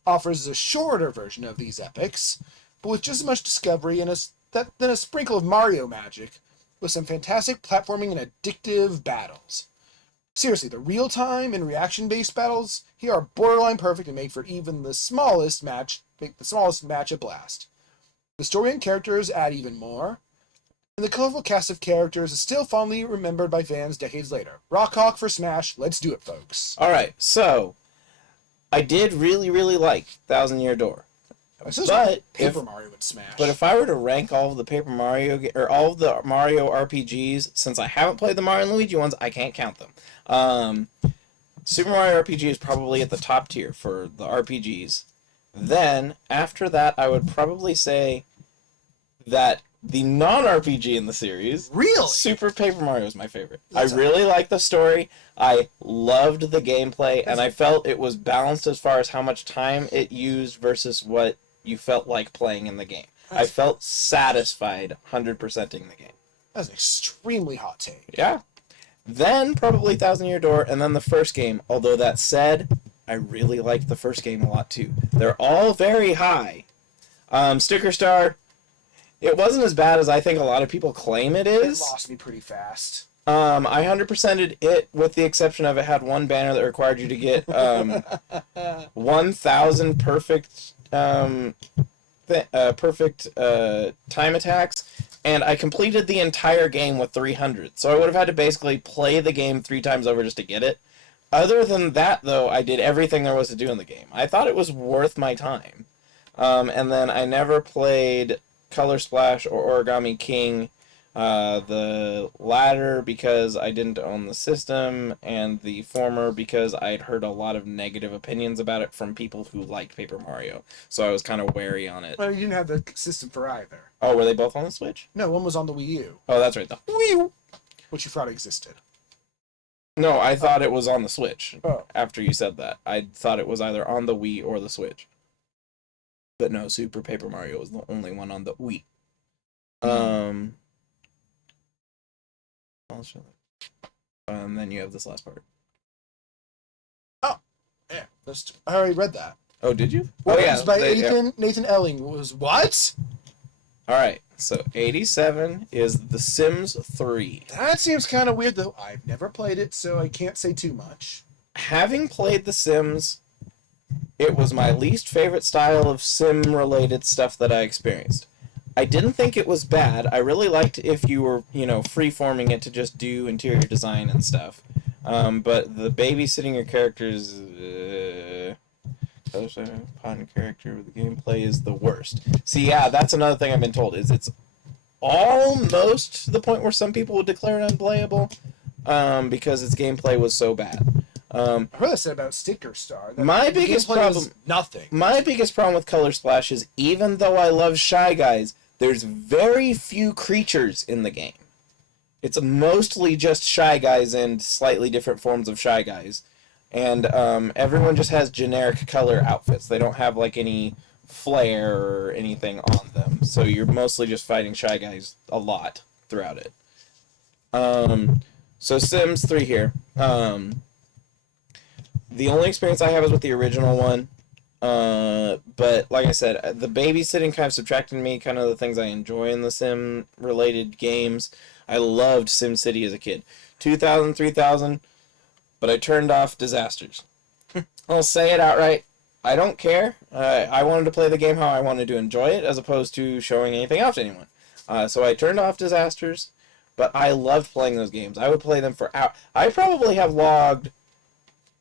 offers is a shorter version of these epics, but with just as much discovery and then a sprinkle of Mario magic, with some fantastic platforming and addictive battles. Seriously, the real-time and reaction-based battles here are borderline perfect and make the smallest match a blast. The story and characters add even more, and the colorful cast of characters is still fondly remembered by fans decades later. Rock Hawk for Smash, let's do it, folks. Alright, so I did really, really like Thousand-Year Door. Paper Mario and Smash. But if I were to rank all of the Paper Mario or all of the Mario RPGs, since I haven't played the Mario and Luigi ones, I can't count them. Super Mario RPG is probably at the top tier for the RPGs. Then after that, I would probably say that the non-RPG in the series, really, Super Paper Mario is my favorite. I really like the story. I loved the gameplay, and I felt it was balanced as far as how much time it used versus what you felt like playing in the game. I felt satisfied 100%ing the game. That's an extremely hot take. Yeah. Then probably Thousand-Year Door, and then the first game. Although that said, I really liked the first game a lot too. They're all very high. Sticker Star, it wasn't as bad as I think a lot of people claim it is. It lost me pretty fast. I 100%ed it, with the exception of it had one banner that required you to get 1,000 perfect time attacks, and I completed the entire game with 300. So I would have had to basically play the game 3 times over just to get it. Other than that, though, I did everything there was to do in the game. I thought it was worth my time. And then I never played Color Splash or Origami King. The latter because I didn't own the system, and the former because I'd heard a lot of negative opinions about it from people who liked Paper Mario. So I was kind of wary on it. Well, you didn't have the system for either. Oh, were they both on the Switch? No, one was on the Wii U. Oh, that's right. The Wii U. Which you thought existed. No, I thought it was on the Switch. Oh. After you said that. I thought it was either on the Wii or the Switch. But no, Super Paper Mario was the only one on the Wii. And then you have this last part. Oh, yeah. I already read that. Oh, did you? Well, oh, it yeah. was by Nathan Elling. Was what? All right. So 87 is The Sims 3. That seems kind of weird, though. I've never played it, so I can't say too much. Having played The Sims, it was my least favorite style of sim-related stuff that I experienced. I didn't think it was bad. I really liked if you were, free-forming it to just do interior design and stuff. But the babysitting your characters, upon character, the gameplay is the worst. See, yeah, that's another thing I've been told, is it's almost to the point where some people would declare it unplayable, because its gameplay was so bad. I heard that said about Sticker Star. My biggest problem, nothing. My biggest problem with Color Splash is, even though I love Shy Guys, there's very few creatures in the game. It's mostly just Shy Guys and slightly different forms of Shy Guys. And everyone just has generic color outfits. They don't have like any flair or anything on them. So you're mostly just fighting Shy Guys a lot throughout it. So Sims 3 here. The only experience I have is with the original one. But like I said, the babysitting kind of subtracted me kind of the things I enjoy in the sim related games. I loved SimCity as a kid. 2000, 3000, but I turned off Disasters. I'll say it outright. I don't care. I wanted to play the game how I wanted to enjoy it, as opposed to showing anything off to anyone. So I turned off Disasters, but I loved playing those games. I would play them for hours. I probably have logged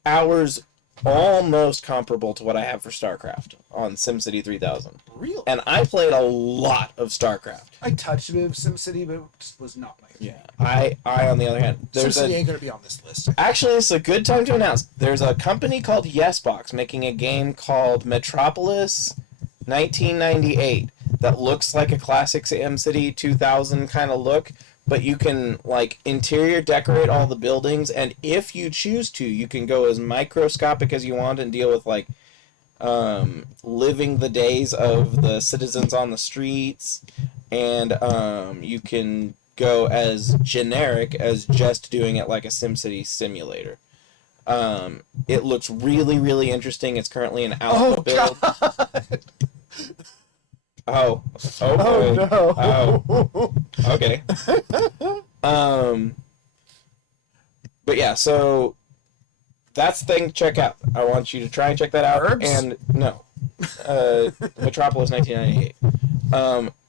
hours almost comparable to what I have for StarCraft on SimCity 3000. Really? And I played a lot of StarCraft. I touched a bit of SimCity, but it just was not my thing. Yeah. I on the other hand, SimCity ain't going to be on this list. Actually, it's a good time to announce. There's a company called YesBox making a game called Metropolis 1998 that looks like a classic SimCity 2000 kind of look, but you can like interior decorate all the buildings, and if you choose to, you can go as microscopic as you want and deal with like living the days of the citizens on the streets, and you can go as generic as just doing it like a SimCity simulator. It looks really, really interesting. It's currently an alpha build. God. Oh boy. no. Oh. Okay. But yeah, so that's the thing to check out. I want you to try and check that out. Herbs? And no. Metropolis 1998.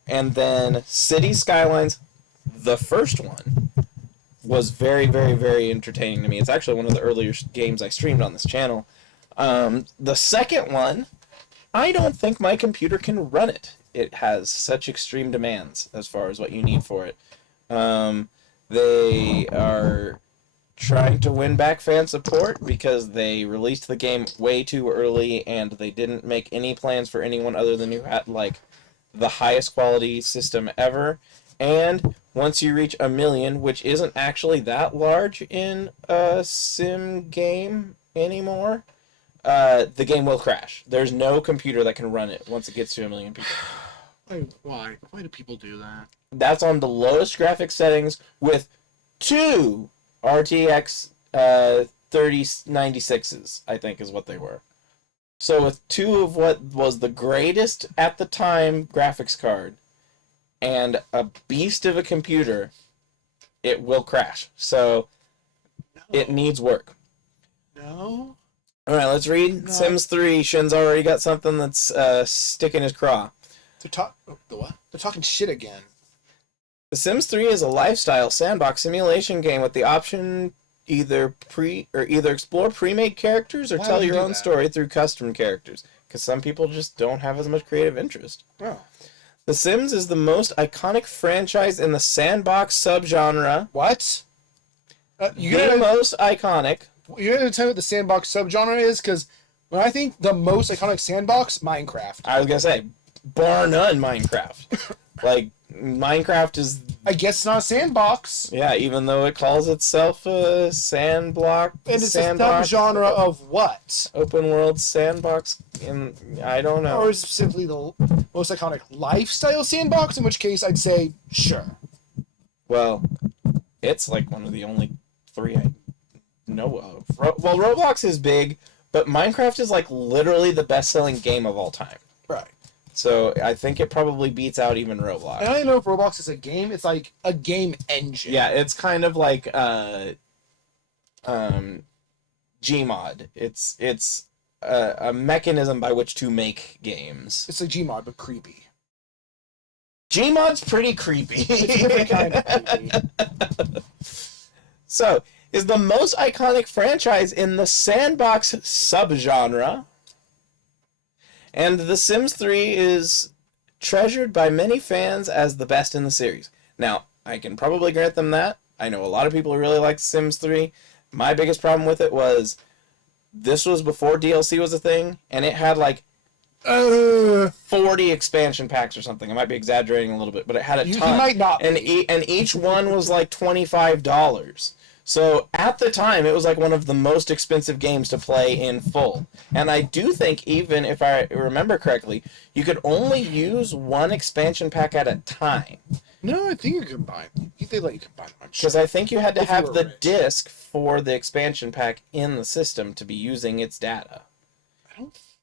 And then City Skylines, the first one, was very, very, very entertaining to me. It's actually one of the earlier games I streamed on this channel. The second one, I don't think my computer can run it. It has such extreme demands as far as what you need for it. They are trying to win back fan support because they released the game way too early, and they didn't make any plans for anyone other than who had like the highest quality system ever. And once you reach 1 million, which isn't actually that large in a sim game anymore, the game will crash. There's no computer that can run it once it gets to 1 million people. Why? Why do people do that? That's on the lowest graphics settings with 2 RTX 3096s, I think is what they were. So with 2 of what was the greatest at the time graphics card and a beast of a computer, it will crash. So it needs work. No. All right, let's read Sims 3. Shin's already got something that's sticking his craw. The what? They're talking shit again. The Sims 3 is a lifestyle sandbox simulation game with the option either explore pre-made characters or tell your own story through custom characters, because some people just don't have as much creative interest. Oh. The Sims is the most iconic franchise in the sandbox subgenre. What? Most iconic. You're going to tell me what the sandbox subgenre is? Because when I think the most iconic sandbox, Minecraft. I was going to say, bar none, Minecraft. Like, Minecraft is... I guess it's not a sandbox. Yeah, even though it calls itself a sandbox. And it's a subgenre of what? Open world sandbox, I don't know. Or is it simply the most iconic lifestyle sandbox? In which case, I'd say, sure. Well, it's like one of the only 3 I know of. Well, Roblox is big, But Minecraft is like literally the best-selling game of all time. Right. So I think it probably beats out even Roblox. And I don't know if Roblox is a game. It's like a game engine. Yeah, it's kind of like Gmod. It's a mechanism by which to make games. It's like Gmod, but creepy. Gmod's pretty creepy. It's a different kind of creepy. So, is the most iconic franchise in the sandbox subgenre, and The Sims 3 is treasured by many fans as the best in the series. Now, I can probably grant them that. I know a lot of people who really like Sims 3. My biggest problem with it was this was before DLC was a thing, and it had like 40 expansion packs or something. I might be exaggerating a little bit, but it had a ton. You might not. And each one was like $25. So at the time, it was like one of the most expensive games to play in full. And I do think, even if I remember correctly, you could only use one expansion pack at a time. No, I think you combine. They let you combine them. Because I think you had to have the rich. disc for the expansion pack in the system to be using its data.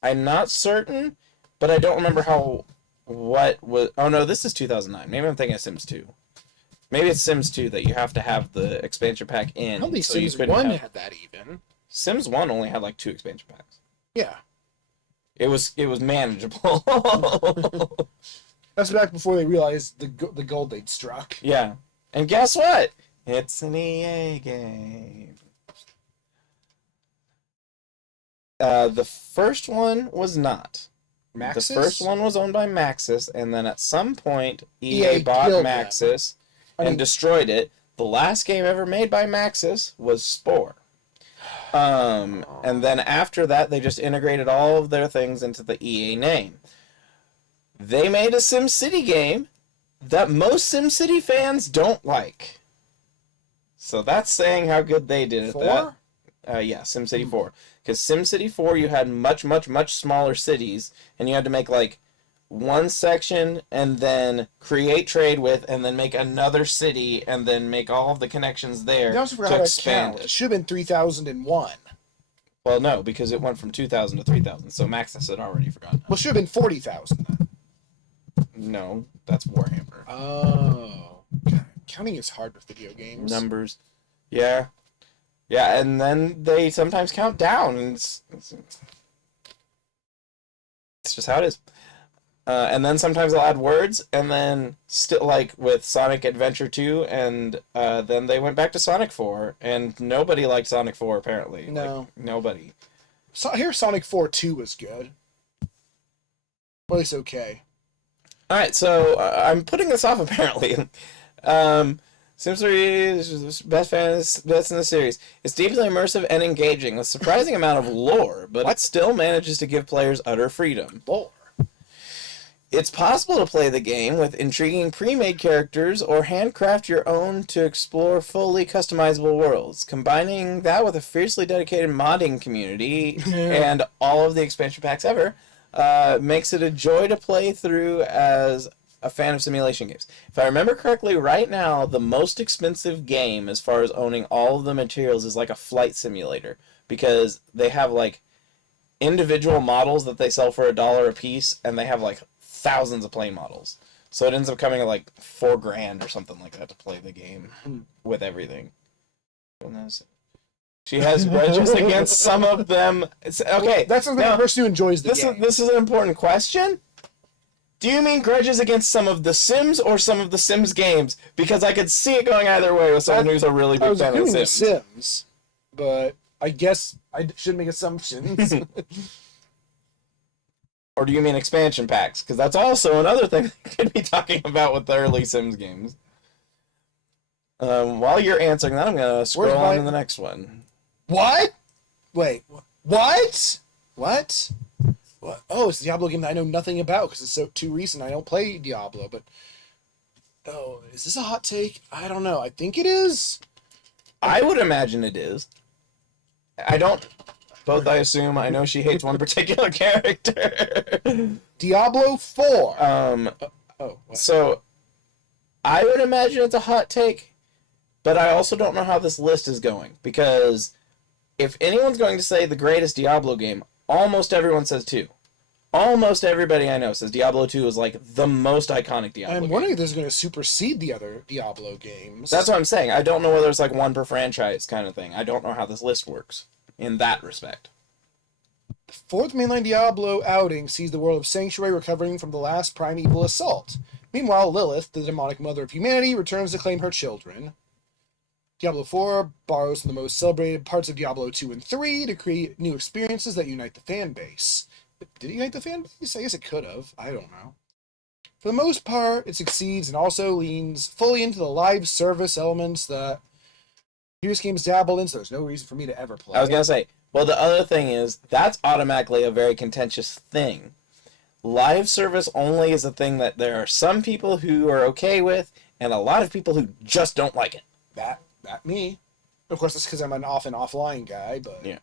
I'm not certain, but I don't remember what was... Oh, no, this is 2009. Maybe I'm thinking of Sims 2. Maybe it's Sims 2 that you have to have the expansion pack in. I don't think so Sims 1 had that even. Sims 1 only had like 2 expansion packs. Yeah. It was manageable. That's back before they realized the gold they'd struck. Yeah. And guess what? It's an EA game. The first one was not. Maxis? The first one was owned by Maxis, and then at some point, EA EA bought killed Maxis and destroyed it. The last game ever made by Maxis was Spore. And then after that, they just integrated all of their things into the EA name. They made a SimCity game that most SimCity fans don't like. So that's saying how good they did at that. Yeah, SimCity 4. Because SimCity 4, you had much, much, much smaller cities, and you had to make, like, one section, and then create trade with, and then make another city, and then make all of the connections there to expand it. It should have been 3001. Well, no, because it went from 2,000 to 3,000, so Maxis had already forgotten. Well, it should have been 40,000 then. No, that's Warhammer. Oh. God, counting is hard with video games. Numbers. Yeah. Yeah, and then they sometimes count down, and it's just how it is. And then sometimes they'll add words, and then still, like with Sonic Adventure 2, and then they went back to Sonic 4, and nobody liked Sonic 4, apparently. No. Like, nobody. So, here Sonic 4 2 was good. Well, it's okay. Alright, so I'm putting this off, apparently. Sims 3 is best in the series. It's deeply immersive and engaging, with a surprising amount of lore, but it still manages to give players utter freedom. Lore. It's possible to play the game with intriguing pre-made characters or handcraft your own to explore fully customizable worlds. Combining that with a fiercely dedicated modding community and all of the expansion packs ever makes it a joy to play through as a fan of simulation games. If I remember correctly, right now, the most expensive game as far as owning all of the materials is like a flight simulator, because they have like individual models that they sell for $1 a piece, and they have like thousands of plane models. So it ends up coming at like $4,000 or something like that to play the game with everything. She has grudges against some of them. Okay, That's the person who enjoys the game. This is an important question. Do you mean grudges against some of the Sims or some of the Sims games? Because I could see it going either way with someone who's a really big fan of the Sims. Sims, but I guess I shouldn't make assumptions. Or do you mean expansion packs? Because that's also another thing we could be talking about with the early Sims games. While you're answering that, I'm going to scroll on to the next one. What? Wait, what? What? What? Oh, it's a Diablo game that I know nothing about because it's too recent. I don't play Diablo, but... Oh, is this a hot take? I don't know. I think it is. I would imagine it is. I don't... Both, I assume. I know she hates one particular character. Diablo 4. What? So, I would imagine it's a hot take, but I also don't know how this list is going, because if anyone's going to say the greatest Diablo game, almost everyone says 2. Almost everybody I know says Diablo 2 is like the most iconic Diablo I'm game. wondering if this is going to supersede the other Diablo games. That's what I'm saying. I don't know whether it's like one per franchise kind of thing. I don't know how this list works in that respect. The fourth mainline Diablo outing sees the world of Sanctuary recovering from the last primeval assault. Meanwhile, Lilith, the demonic mother of humanity, returns to claim her children. Diablo 4 borrows from the most celebrated parts of Diablo 2 and 3 to create new experiences that unite the fan base. Did it unite the fan base? I guess it could have. I don't know. For the most part, it succeeds and also leans fully into the live service elements that previous games dabbled in, so there's no reason for me to ever play. I was going to say, well, the other thing is, that's automatically a very contentious thing. Live service only is a thing that there are some people who are okay with, and a lot of people who just don't like it. That me. Of course, that's because I'm an off and offline guy, but... Yeah.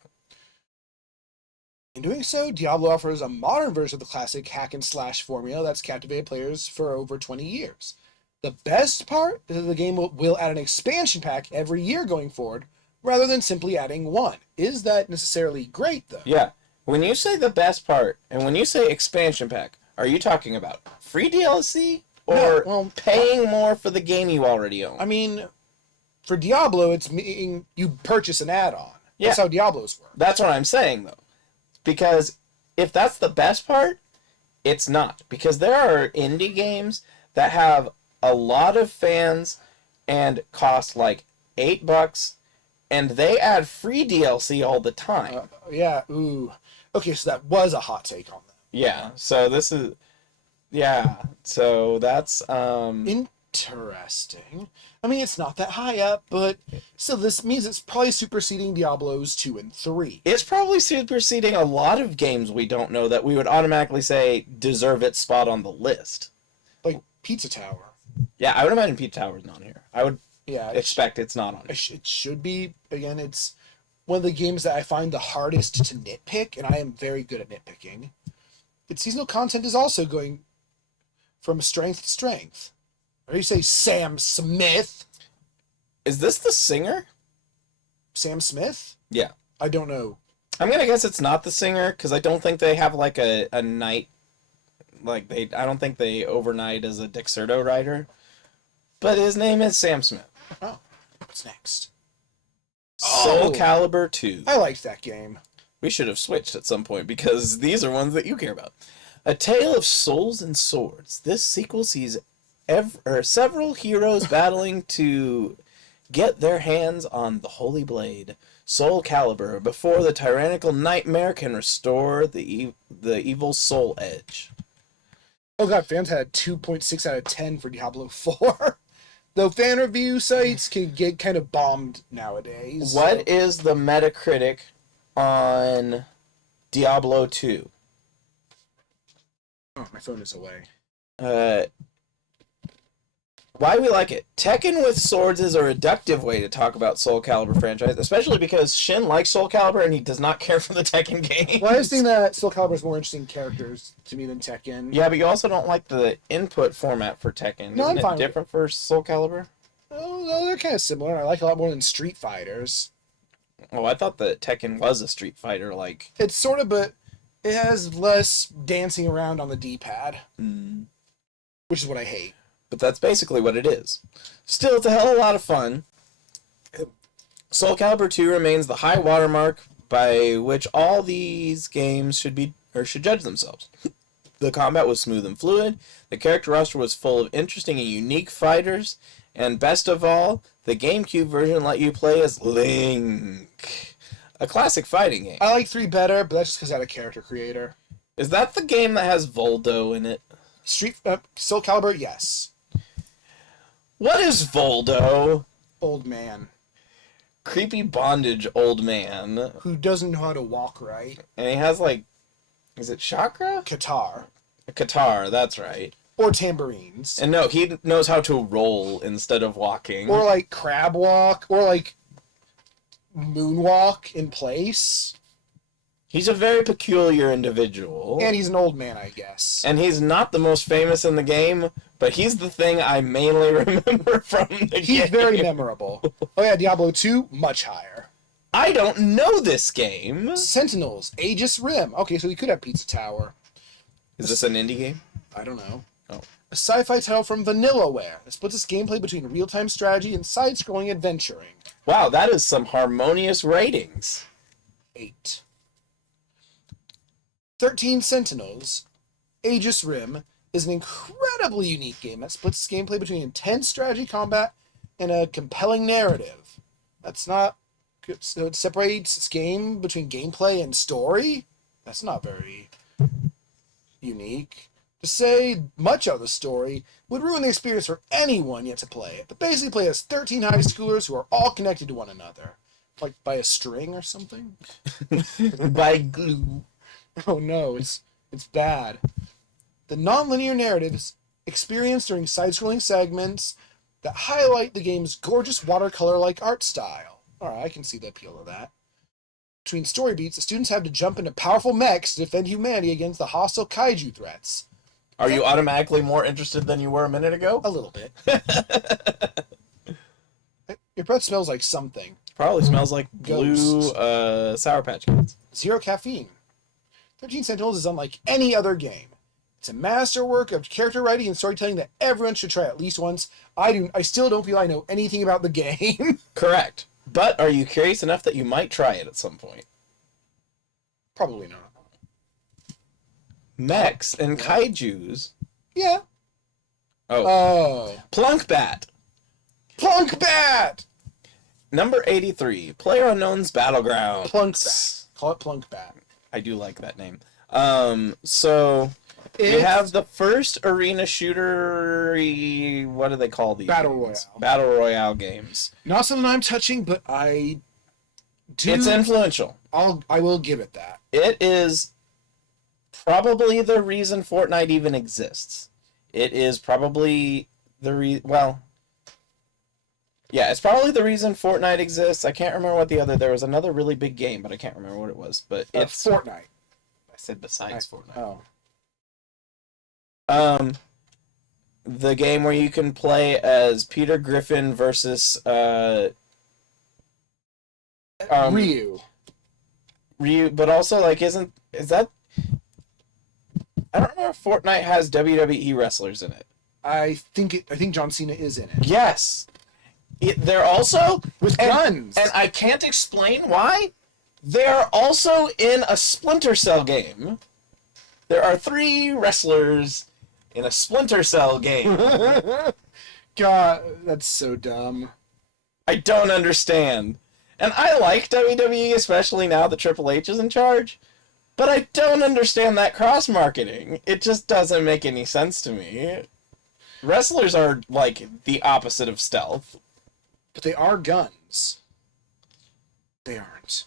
In doing so, Diablo offers a modern version of the classic hack-and-slash formula that's captivated players for over 20 years. The best part is that the game will add an expansion pack every year going forward, rather than simply adding one. Is that necessarily great, though? Yeah. When you say the best part, and when you say expansion pack, are you talking about free DLC or paying more for the game you already own? I mean, for Diablo, it's meaning you purchase an add-on. That's how Diablos work. That's what I'm saying, though. Because if that's the best part, it's not. Because there are indie games that have a lot of fans and cost like $8, and they add free DLC all the time. Yeah, ooh. Okay, so that was a hot take on that. Yeah, so this is... Yeah, so that's... Interesting. I mean, it's not that high up, but still, this means it's probably superseding Diablos 2 and 3. It's probably superseding a lot of games we don't know that we would automatically say deserve its spot on the list. Like Pizza Tower. Yeah, I would imagine Pizza Tower's not here. I would expect it's not on here. It should be. Again, it's one of the games that I find the hardest to nitpick, and I am very good at nitpicking. Its seasonal content is also going from strength to strength. Or you say Sam Smith? Is this the singer? Sam Smith? Yeah. I don't know. I'm gonna guess it's not the singer, because I don't think they have like a night, like I don't think they overnight as a Dexerto writer. But his name is Sam Smith. Oh, what's next? Soul Calibur 2. I liked that game. We should have switched at some point, because these are ones that you care about. A tale of souls and swords. This sequel sees several heroes battling to get their hands on the holy blade, Soul Calibur, before the tyrannical nightmare can restore the evil soul edge. Oh god, fans had a 2.6 out of 10 for Diablo 4. Though fan review sites can get kind of bombed nowadays. What is the Metacritic on Diablo 2? Oh, my phone is away. Why we like it. Tekken with swords is a reductive way to talk about Soul Calibur franchise, especially because Shin likes Soul Calibur and he does not care for the Tekken game. Well, I just think that Soul Calibur is more interesting characters to me than Tekken. Yeah, but you also don't like the input format for Tekken. No, Isn't I'm fine it different for Soul Calibur? Oh, no, they're kind of similar. I like a lot more than Street Fighters. Oh, I thought that Tekken was a Street Fighter, like... It's sort of, but it has less dancing around on the D-pad. Which is what I hate. But that's basically what it is. Still, it's a hell of a lot of fun. Soul Calibur 2 remains the high watermark by which all these games should judge themselves. The combat was smooth and fluid, the character roster was full of interesting and unique fighters, and best of all, the GameCube version let you play as Link. A classic fighting game. I like 3 better, but that's just because I had a character creator. Is that the game that has Voldo in it? Soul Calibur, yes. What is Voldo? Old man. Creepy bondage old man. Who doesn't know how to walk right. And he has like, is it chakra? Guitar. A guitar, that's right. Or tambourines. And no, he knows how to roll instead of walking. Or like crab walk. Or like moonwalk in place. He's a very peculiar individual. And he's an old man, I guess. And he's not the most famous in the game, but he's the thing I mainly remember from the game. He's very memorable. Oh yeah, Diablo 2, much higher. I don't know this game. Sentinels, Aegis Rim. Okay, so we could have Pizza Tower. Is this an indie game? I don't know. Oh. A sci-fi title from Vanillaware that splits its gameplay between real-time strategy and side-scrolling adventuring. Wow, that is some harmonious ratings. 8. 13 Sentinels, Aegis Rim, is an incredibly unique game that splits its gameplay between intense strategy combat and a compelling narrative. That's not... So it separates its game between gameplay and story? That's not very unique. To say much of the story would ruin the experience for anyone yet to play it. But basically play as 13 high schoolers who are all connected to one another. Like by a string or something? By glue. Oh no, it's bad. The non-linear narratives experienced during side-scrolling segments that highlight the game's gorgeous watercolor-like art style. Alright, I can see the appeal of that. Between story beats, the students have to jump into powerful mechs to defend humanity against the hostile kaiju threats. Are you automatically more interested than you were a minute ago? A little bit. Your breath smells like something. Probably smells like blue Sour Patch Kids. 0 caffeine. 13 Sentinels is unlike any other game. It's a masterwork of character writing and storytelling that everyone should try at least once. I still don't feel I know anything about the game. Correct. But are you curious enough that you might try it at some point? Probably not. Mechs and kaijus. Yeah. Oh. Plunkbat. Plunkbat! Number 83. PlayerUnknown's Battleground. Plunkbat. Call it Plunkbat. I do like that name. So we have the first arena shooter. What do they call these? Battle games? Royale. Battle Royale games. Not something I'm touching, but I do. It's influential. I will give it that. It is probably the reason Fortnite even exists. It is probably the yeah, it's probably the reason Fortnite exists. I can't remember what there was another really big game, but I can't remember what it was. But it's Fortnite. I said besides Fortnite. Oh. The game where you can play as Peter Griffin versus Ryu, but also like is that I don't know if Fortnite has WWE wrestlers in it. I think John Cena is in it. Yes. They're also with guns. And I can't explain why. They're also in a Splinter Cell game. There are 3 wrestlers in a Splinter Cell game. God, that's so dumb. I don't understand. And I like WWE, especially now that Triple H is in charge. But I don't understand that cross-marketing. It just doesn't make any sense to me. Wrestlers are, like, the opposite of stealth. But they are guns. They aren't.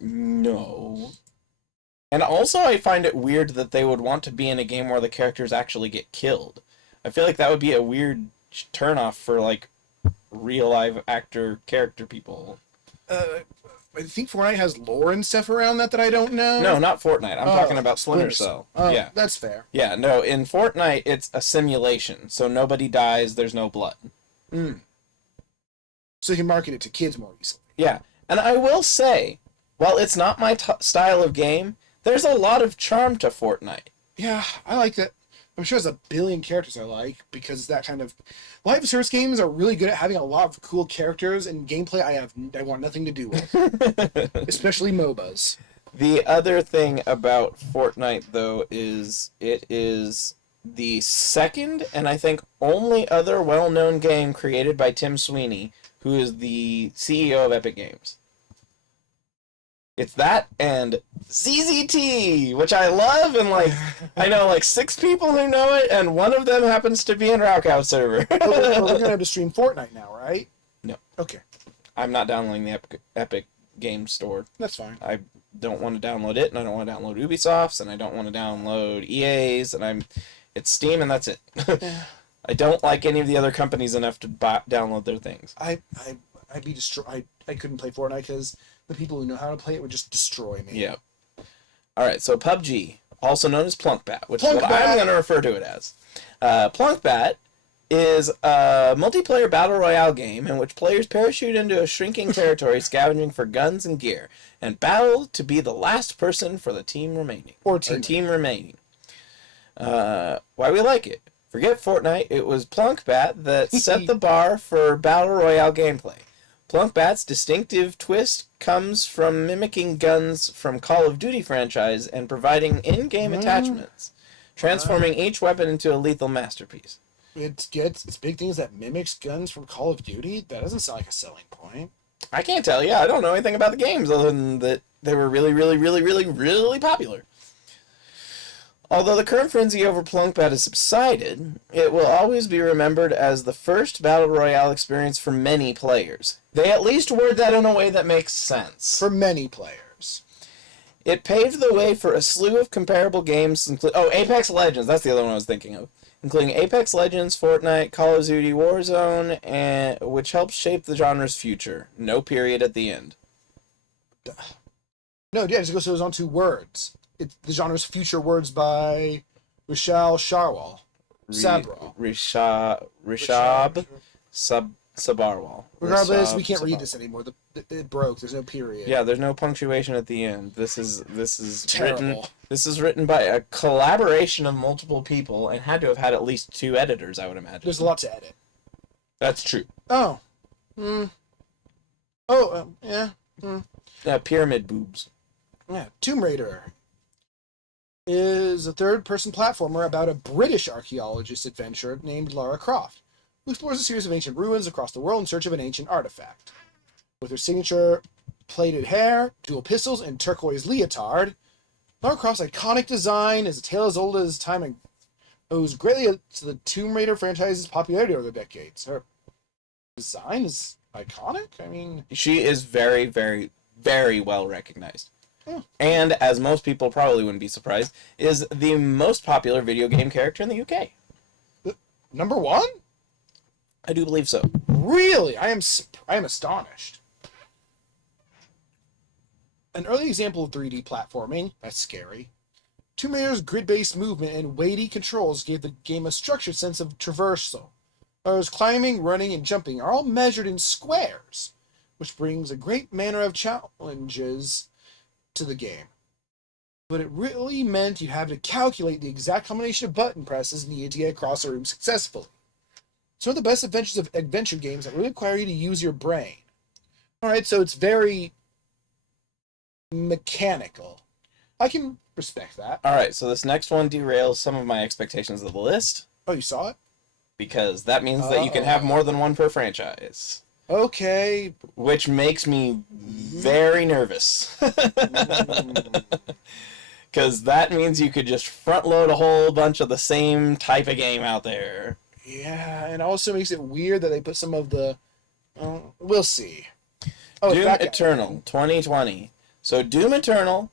No. And also I find it weird that they would want to be in a game where the characters actually get killed. I feel like that would be a weird turnoff for, like, real live actor character people. I think Fortnite has lore and stuff around that I don't know. No, not Fortnite. I'm talking about Splinter Cell. Oh, yeah. That's fair. Yeah, no, in Fortnite, it's a simulation, so nobody dies, there's no blood. So you can market it to kids more easily. Yeah, and I will say, while it's not my style of game, there's a lot of charm to Fortnite. Yeah, I like that. I'm sure there's a billion characters I like, because that kind of... Live service games are really good at having a lot of cool characters, and gameplay I want nothing to do with. Especially MOBAs. The other thing about Fortnite, though, is it is the second, and I think only other well-known game created by Tim Sweeney, who is the CEO of Epic Games. It's that and ZZT, which I love, and like I know like 6 people who know it, and one of them happens to be in Raukout server. Well, we're gonna have to stream Fortnite now, right? No. Okay. I'm not downloading the Epic Games Store. That's fine. I don't want to download it, and I don't want to download Ubisoft's, and I don't want to download EA's, and it's Steam, and that's it. I don't like any of the other companies enough to download their things. I'd be destroyed. I couldn't play Fortnite because the people who know how to play it would just destroy me. Yeah. All right, so PUBG, also known as Plunkbat, which is what I'm going to refer to it as. Plunkbat is a multiplayer battle royale game in which players parachute into a shrinking territory scavenging for guns and gear and battle to be the last person for the team remaining. Or team remaining. Why we like it. Forget Fortnite, it was Plunkbat that set the bar for battle royale gameplay. Plunkbat's distinctive twist comes from mimicking guns from Call of Duty franchise and providing in-game attachments, transforming each weapon into a lethal masterpiece. It's big things that mimics guns from Call of Duty. That doesn't sound like a selling point. I can't tell you. I don't know anything about the games other than that they were really, really, really, really, really popular. Although the current frenzy over Plunkbat has subsided, it will always be remembered as the first Battle Royale experience for many players. They at least word that in a way that makes sense. For many players. It paved the way for a slew of comparable games, Apex Legends, that's the other one I was thinking of. Including Apex Legends, Fortnite, Call of Duty Warzone, and which helped shape the genre's future. No period at the end. No, yeah, it goes on 2 words. It's the genre's future words by Rishal Sharwal. Sabral. Rishab Sabarwal. Regardless, we can't read this anymore. It broke. There's no period. Yeah, there's no punctuation at the end. This is Terrible. written. This is written by a collaboration of multiple people and had to have had at least 2 editors, I would imagine. There's a lot to edit. That's true. Oh. Yeah. Pyramid boobs. Yeah. Tomb Raider is a third-person platformer about a British archaeologist adventurer named Lara Croft, who explores a series of ancient ruins across the world in search of an ancient artifact. With her signature plaited hair, dual pistols, and turquoise leotard, Lara Croft's iconic design is a tale as old as time and owes greatly to the Tomb Raider franchise's popularity over the decades. Her design is iconic? I mean... She is very, very, very well recognized. Yeah. And, as most people probably wouldn't be surprised, is the most popular video game character in the UK. Number 1? I do believe so. Really? I am astonished. An early example of 3D platforming, that's scary. Tomb Raider's grid-based movement and weighty controls gave the game a structured sense of traversal. Whereas climbing, running, and jumping are all measured in squares, which brings a great manner of challenges to the game. But it really meant you had to calculate the exact combination of button presses needed to get across a room successfully. It's one of the best adventure games that really require you to use your brain. Alright, so it's very mechanical. I can respect that. Alright, so this next one derails some of my expectations of the list. Oh, you saw it? Because that means that you can have more than one per franchise. Okay. Which makes me very nervous. Because that means you could just front load a whole bunch of the same type of game out there. Yeah, and also makes it weird that they put some of the... we'll see. Oh, Doom Eternal 2020. So Doom Eternal,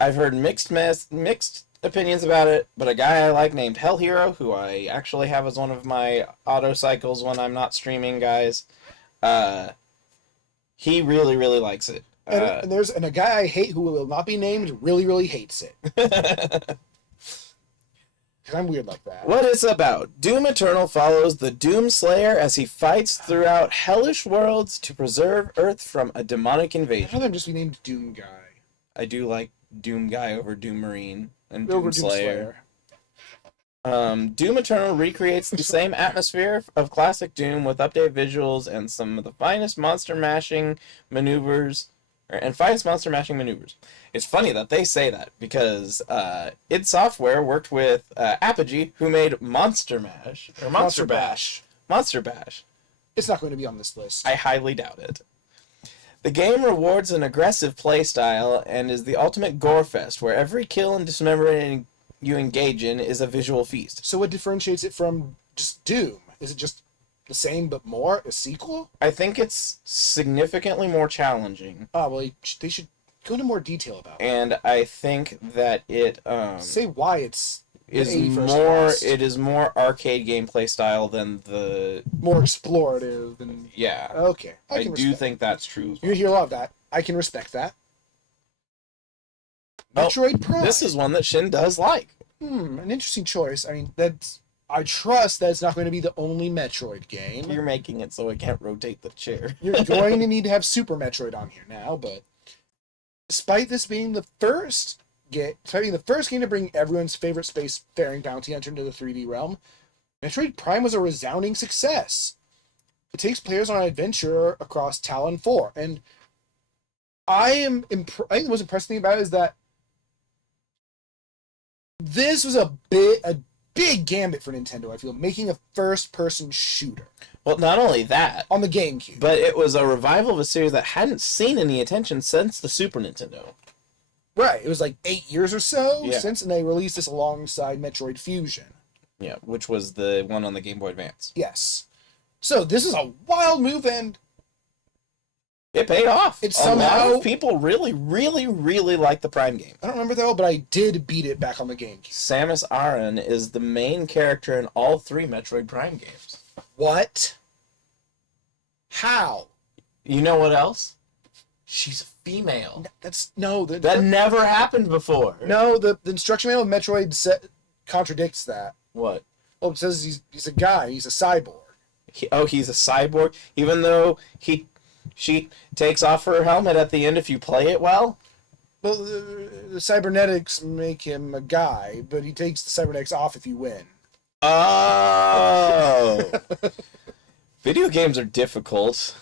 I've heard mixed opinions about it, but a guy I like named Hell Hero, who I actually have as one of my auto cycles when I'm not streaming, guys, he really, really likes it. And a guy I hate who will not be named really, really hates it. Because I'm weird like that. What it's about. Doom Eternal follows the Doom Slayer as he fights throughout hellish worlds to preserve Earth from a demonic I'd invasion. rather him just be named Doom Guy. I do like Doom Guy over Doom Marine and Over Doom Slayer. Doom Eternal recreates the same atmosphere of classic Doom with updated visuals and some of the finest monster mashing maneuvers. It's funny that they say that because id Software worked with Apogee, who made Monster Bash. Monster Bash. It's not going to be on this list. I highly doubt it. The game rewards an aggressive playstyle and is the ultimate gore fest, where every kill and dismemberment you engage in is a visual feast. So what differentiates it from just Doom? Is it just the same but more? A sequel? I think it's significantly more challenging. Oh, well, they should go into more detail about it. And I think that it say why it's is 81st more lost. it is more arcade gameplay style than the More explorative and yeah. okay. I can do respect think that's true. You hear a lot of that. I can respect that. Well, Metroid Prime. This is one that Shin does like. an interesting choice. I mean, that's I trust that it's not going to be the only Metroid game. You're making it so I can't rotate the chair. You're going to need to have Super Metroid on here now, but despite this being the first game, to bring everyone's favorite spacefaring bounty hunter into the 3D realm, Metroid Prime was a resounding success. It takes players on an adventure across Talon 4, and I think the most impressive thing about it is that this was a big gambit for Nintendo, I feel, making a first-person shooter. Well, not only that, on the GameCube. But it was a revival of a series that hadn't seen any attention since the Super Nintendo. Right. It was like 8 years or so Yeah. since, and they released this alongside Metroid Fusion. Yeah, which was the one on the Game Boy Advance. Yes. So this is a wild move, and it paid off. It's a lot somehow of people really, really, really like the Prime game. I don't remember though, but I did beat it back on the GameCube. Samus Aran is the main character in all 3 Metroid Prime games. What? How? You know what else? She's a female. That never happened before. No, the instruction manual of Metroid contradicts that. What? Well, it says he's a guy. He's a cyborg. He's a cyborg, even though she takes off her helmet at the end if you play it well. Well, the cybernetics make him a guy, but he takes the cybernetics off if you win. Oh. Video games are difficult.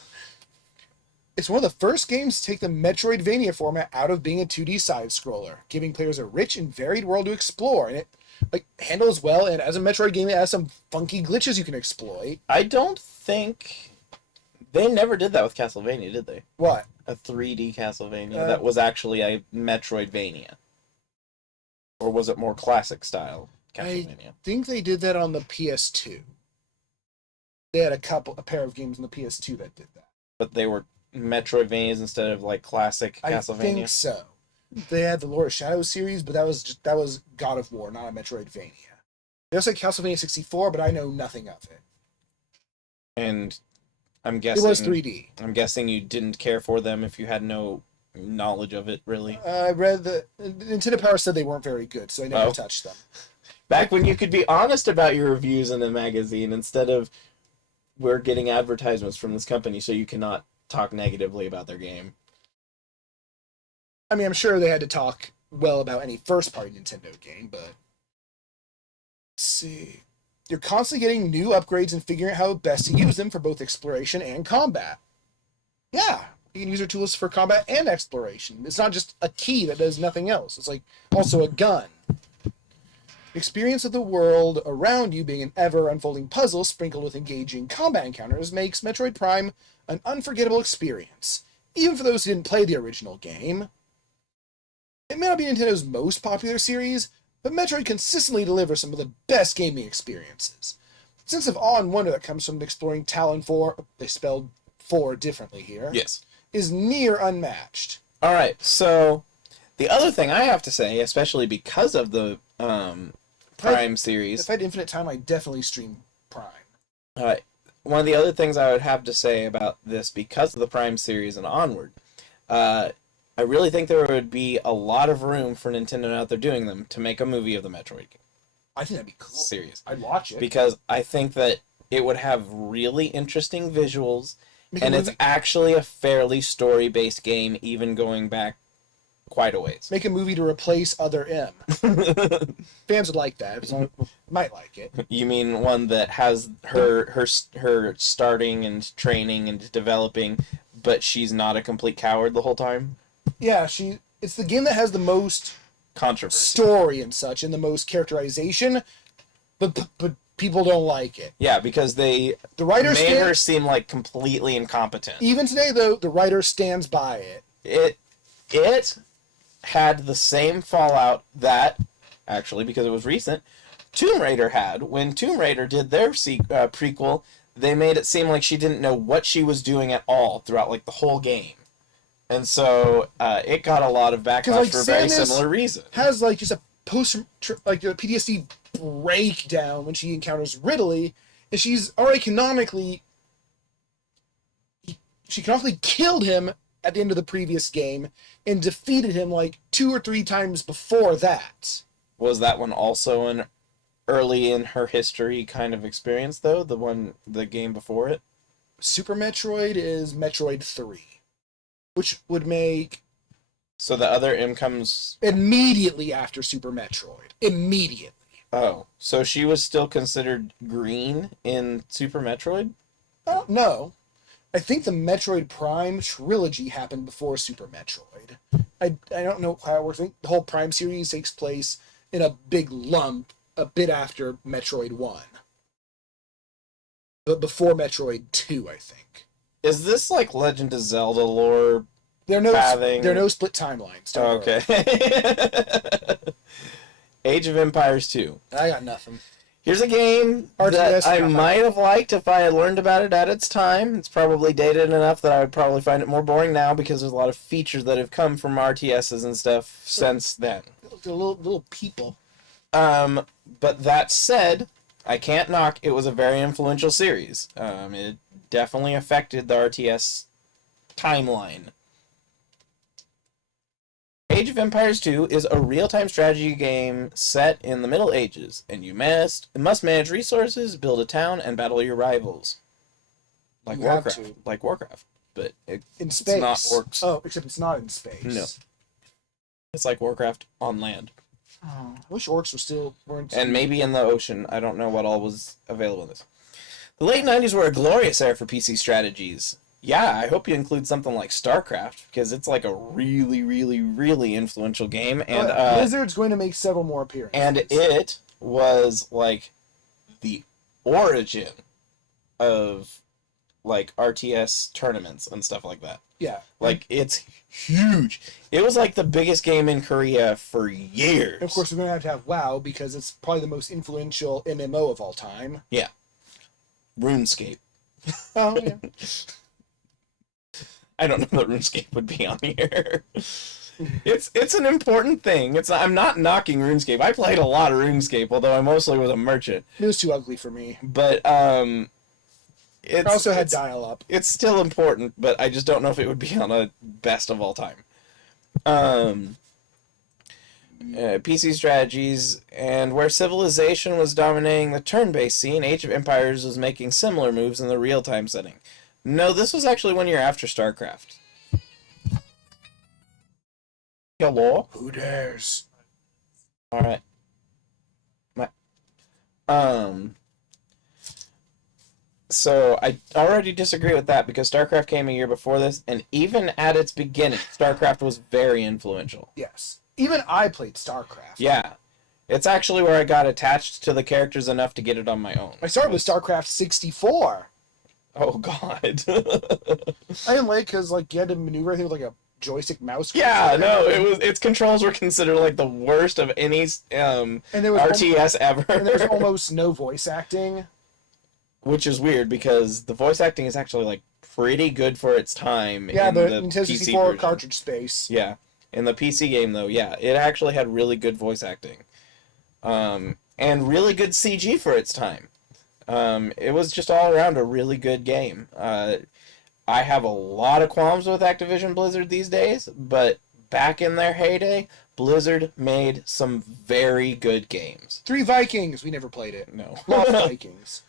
It's one of the first games to take the Metroidvania format out of being a 2D side-scroller, giving players a rich and varied world to explore, and it handles well, and as a Metroid game, it has some funky glitches you can exploit. I don't think... They never did that with Castlevania, did they? What? A 3D Castlevania that was actually a Metroidvania. Or was it more classic style Castlevania? I think they did that on the PS2. They had a pair of games on the PS2 that did that. But they were Metroidvanias instead of like classic Castlevania? I think so. They had the Lord of Shadows series, but that was God of War, not a Metroidvania. They also had Castlevania 64, but I know nothing of it. And I'm guessing it was 3D. I'm guessing you didn't care for them if you had no knowledge of it, really. I read that Nintendo Power said they weren't very good, so I never touched them. Back when you could be honest about your reviews in a magazine instead of we're getting advertisements from this company, so you cannot talk negatively about their game. I mean, I'm sure they had to talk well about any first-party Nintendo game, but... Let's see... You're constantly getting new upgrades and figuring out how best to use them for both exploration and combat. Yeah, you can use your tools for combat and exploration. It's not just a key that does nothing else. It's like also a gun. Experience of the world around you being an ever-unfolding puzzle sprinkled with engaging combat encounters makes Metroid Prime an unforgettable experience, even for those who didn't play the original game. It may not be Nintendo's most popular series, but Metroid consistently delivers some of the best gaming experiences. The sense of awe and wonder that comes from exploring Talon 4, they spelled 4 differently here, yes, is near unmatched. Alright, so the other thing I have to say, especially because of the Prime series... If I had infinite time, I'd definitely stream Prime. Alright, one of the other things I would have to say about this, because of the Prime series and onward, I really think there would be a lot of room for Nintendo out there doing them to make a movie of the Metroid game. I think that'd be cool. Serious. I'd watch it. Because I think that it would have really interesting visuals, and it's actually a fairly story-based game, even going back quite a ways. Make a movie to replace Other M. Fans would like that. Might like it. You mean one that has her starting and training and developing, but she's not a complete coward the whole time? Yeah, it's the game that has the most controversy, story and such, and the most characterization, but people don't like it. Yeah, because the writer made her seem like completely incompetent. Even today, though, the writer stands by it. It had the same fallout that, actually, because it was recent, Tomb Raider had. When Tomb Raider did their prequel, they made it seem like she didn't know what she was doing at all throughout like the whole game. And so it got a lot of backlash for a very similar reason. Has like just a PTSD breakdown when she encounters Ridley, and she's already canonically killed him at the end of the previous game and defeated him like 2 or 3 times before that. Was that one also an early in her history kind of experience, though, the game before it. Super Metroid is Metroid 3, which would make So the other M comes. immediately after Super Metroid. Immediately. Oh, so she was still considered green in Super Metroid? Oh, no. I think the Metroid Prime trilogy happened before Super Metroid. I don't know how it works. I think the whole Prime series takes place in a big lump a bit after Metroid 1. But before Metroid 2, I think. Is this like Legend of Zelda lore? There are Pathing. no split timelines. Don't worry. Okay. Age of Empires 2. I got nothing. Here's a game that RTS I got might have liked if I had learned about it at its time. It's probably dated enough that I would probably find it more boring now because there's a lot of features that have come from RTSs and stuff since then. The little people. But that said, I can't knock. It was a very influential series. It definitely affected the RTS timeline. Age of Empires 2 is a real-time strategy game set in the Middle Ages, and you must manage resources, build a town, and battle your rivals. Like You have Warcraft. to. Like Warcraft. But In space. not orcs. Oh, except it's not in space. No. It's like Warcraft on land. Oh, I wish orcs weren't. And maybe in the ocean. I don't know what all was available in this. The late 90s were a glorious era for PC strategies. Yeah, I hope you include something like StarCraft, because it's like a really, really, really influential game. And Blizzard's going to make several more appearances. And it was like the origin of like RTS tournaments and stuff like that. Yeah. Like, it's huge. It was like the biggest game in Korea for years. And of course, we're going to have WoW because it's probably the most influential MMO of all time. Yeah. RuneScape. Oh, yeah. I don't know that RuneScape would be on here. It's an important thing. I'm not knocking RuneScape. I played a lot of RuneScape, although I mostly was a merchant. It was too ugly for me. But I also had dial-up. It's still important, but I just don't know if it would be on a best of all time. PC strategies, and where Civilization was dominating the turn-based scene, Age of Empires was making similar moves in the real-time setting. No, this was actually 1 year after StarCraft. Hello? Who dares? Alright. So I already disagree with that because StarCraft came a year before this, and even at its beginning, StarCraft was very influential. Yes. Even I played StarCraft. Yeah. It's actually where I got attached to the characters enough to get it on my own. I started with StarCraft 64. Oh, God. I didn't like because you had to maneuver with like a joystick mouse. Yeah, no, its controls were considered like the worst of any and there was RTS ever. And there was almost no voice acting. Which is weird because the voice acting is actually like pretty good for its time. Yeah, in the the Nintendo PC 64 version. cartridge space. Yeah, in the PC game though, yeah, it actually had really good voice acting, and really good CG for its time. It was just all around a really good game. I have a lot of qualms with Activision Blizzard these days, but back in their heyday, Blizzard made some very good games. 3 Vikings. We never played it. No. Lost Vikings.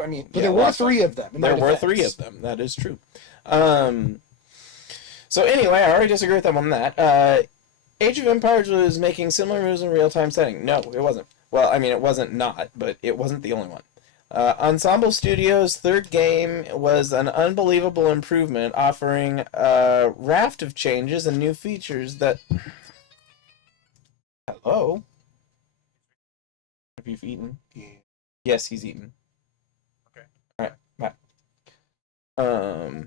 I mean, but Yeah, there were Lost 3 of them. There were 3 of them. That is true. So anyway, I already disagree with them on that. Age of Empires was making similar moves in real-time setting. No, it wasn't. Well, I mean, it wasn't not, but it wasn't the only one. Ensemble Studios' third game was an unbelievable improvement, offering a raft of changes and new features that... Hello? Have you eaten? Yeah. Yes, he's eaten. Okay. Alright, bye.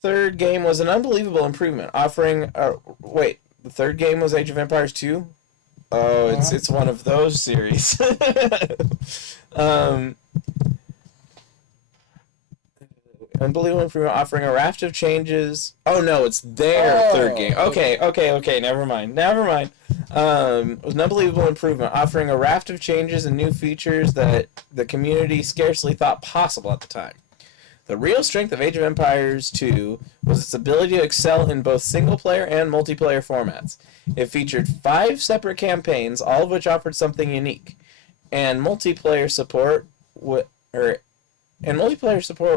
Third game was an unbelievable improvement, offering... wait, the third game was Age of Empires 2? Oh, it's one of those series. Unbelievable improvement, offering a raft of changes. Oh no, it's their third game. Okay, never mind. It was an unbelievable improvement, offering a raft of changes and new features that the community scarcely thought possible at the time. The real strength of Age of Empires 2 was its ability to excel in both single-player and multiplayer formats. It featured 5 separate campaigns, all of which offered something unique, and multiplayer support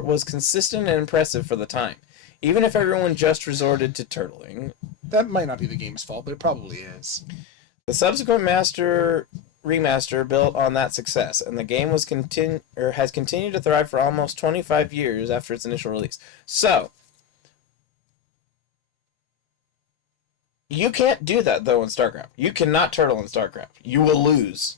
was consistent and impressive for the time, even if everyone just resorted to turtling. That might not be the game's fault, but it probably is. The subsequent remaster built on that success, and the game has continued to thrive for almost 25 years after its initial release. So, you can't do that, though, in StarCraft. You cannot turtle in StarCraft. You will lose.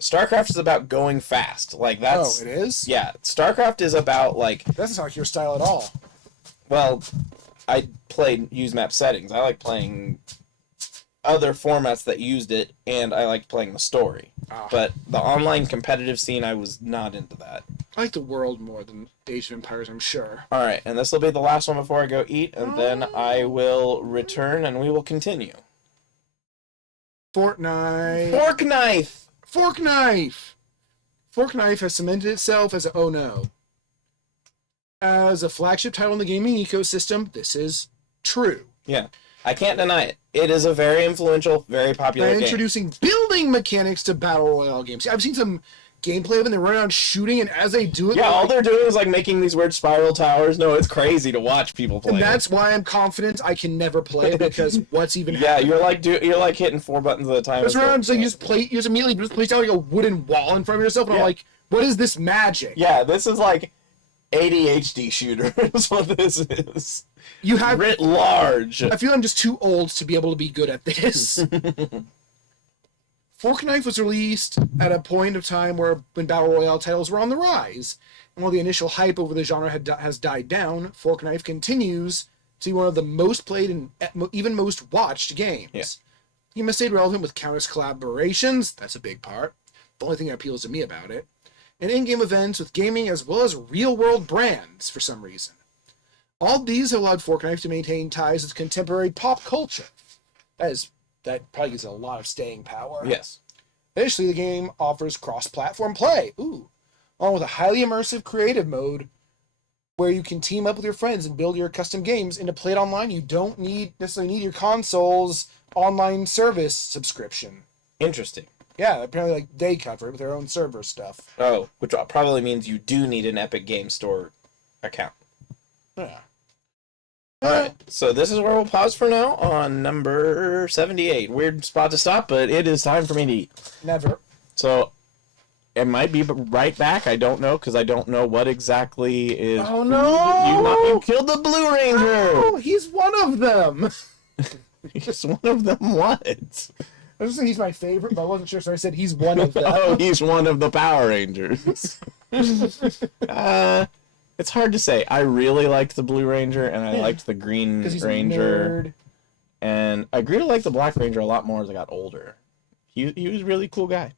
StarCraft is about going fast. Like, that's... Oh, it is? Yeah, StarCraft is about, like... That's not your style at all. Well, I use map settings. I like playing other formats that used it, and I like playing the story. But the online competitive scene, I was not into that. I like the world more than Age of Empires, I'm sure. Alright, and this will be the last one before I go eat, and then I will return and we will continue. Fortnite. Fork Knife! Fork Knife! Fork Knife has cemented itself as a oh no. As a flagship title in the gaming ecosystem, this is true. Yeah, I can't deny it. It is a very influential, very popular game. Introducing building mechanics to battle royale games. I've seen some gameplay of it, and they run around shooting, and as they do it, yeah, all they're doing is like making these weird spiral towers. No, it's crazy to watch people play. And that's why I'm confident I can never play it, because what's even happening? You're like hitting 4 buttons at a time. It's around, so you just immediately place down like a wooden wall in front of yourself, and I'm like, what is this magic? Yeah, this is like ADHD shooter is what this is. You have writ large. I feel I'm just too old to be able to be good at this. Fork Knife was released at a point of time when battle royale titles were on the rise, and while the initial hype over the genre has died down, Fork Knife continues to be one of the most played and even most watched games. Yeah. The game has stayed relevant with countless collaborations. That's a big part. The only thing that appeals to me about it. And in-game events with gaming as well as real-world brands for some reason. All these have allowed Fork Knife to maintain ties with contemporary pop culture. That probably gives it a lot of staying power. Yes. Additionally, the game offers cross-platform play. Along with a highly immersive creative mode where you can team up with your friends and build your custom games. And to play it online, you don't necessarily need your console's online service subscription. Interesting. Yeah, apparently like they cover it with their own server stuff. Oh, which probably means you do need an Epic Game Store account. Yeah. Alright, so this is where we'll pause for now on number 78. Weird spot to stop, but it is time for me to eat. Never. So, it might be right back. I don't know, because I don't know what exactly is... Oh, no! You killed the Blue Ranger! Oh, he's one of them! He's one of them what? I was going to say he's my favorite, but I wasn't sure, so I said he's one of them. Oh, he's one of the Power Rangers. It's hard to say. I really liked the Blue Ranger, and I liked the Green Ranger. And I grew to like the Black Ranger a lot more as I got older. He was a really cool guy.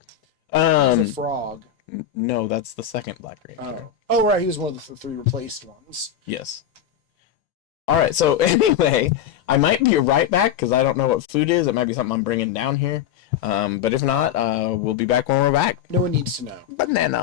He's a frog. No, that's the second Black Ranger. Oh, right. He was one of the 3 replaced ones. Yes. All right. So anyway, I might be right back because I don't know what food is. It might be something I'm bringing down here. But if not, we'll be back when we're back. No one needs to know. Banana.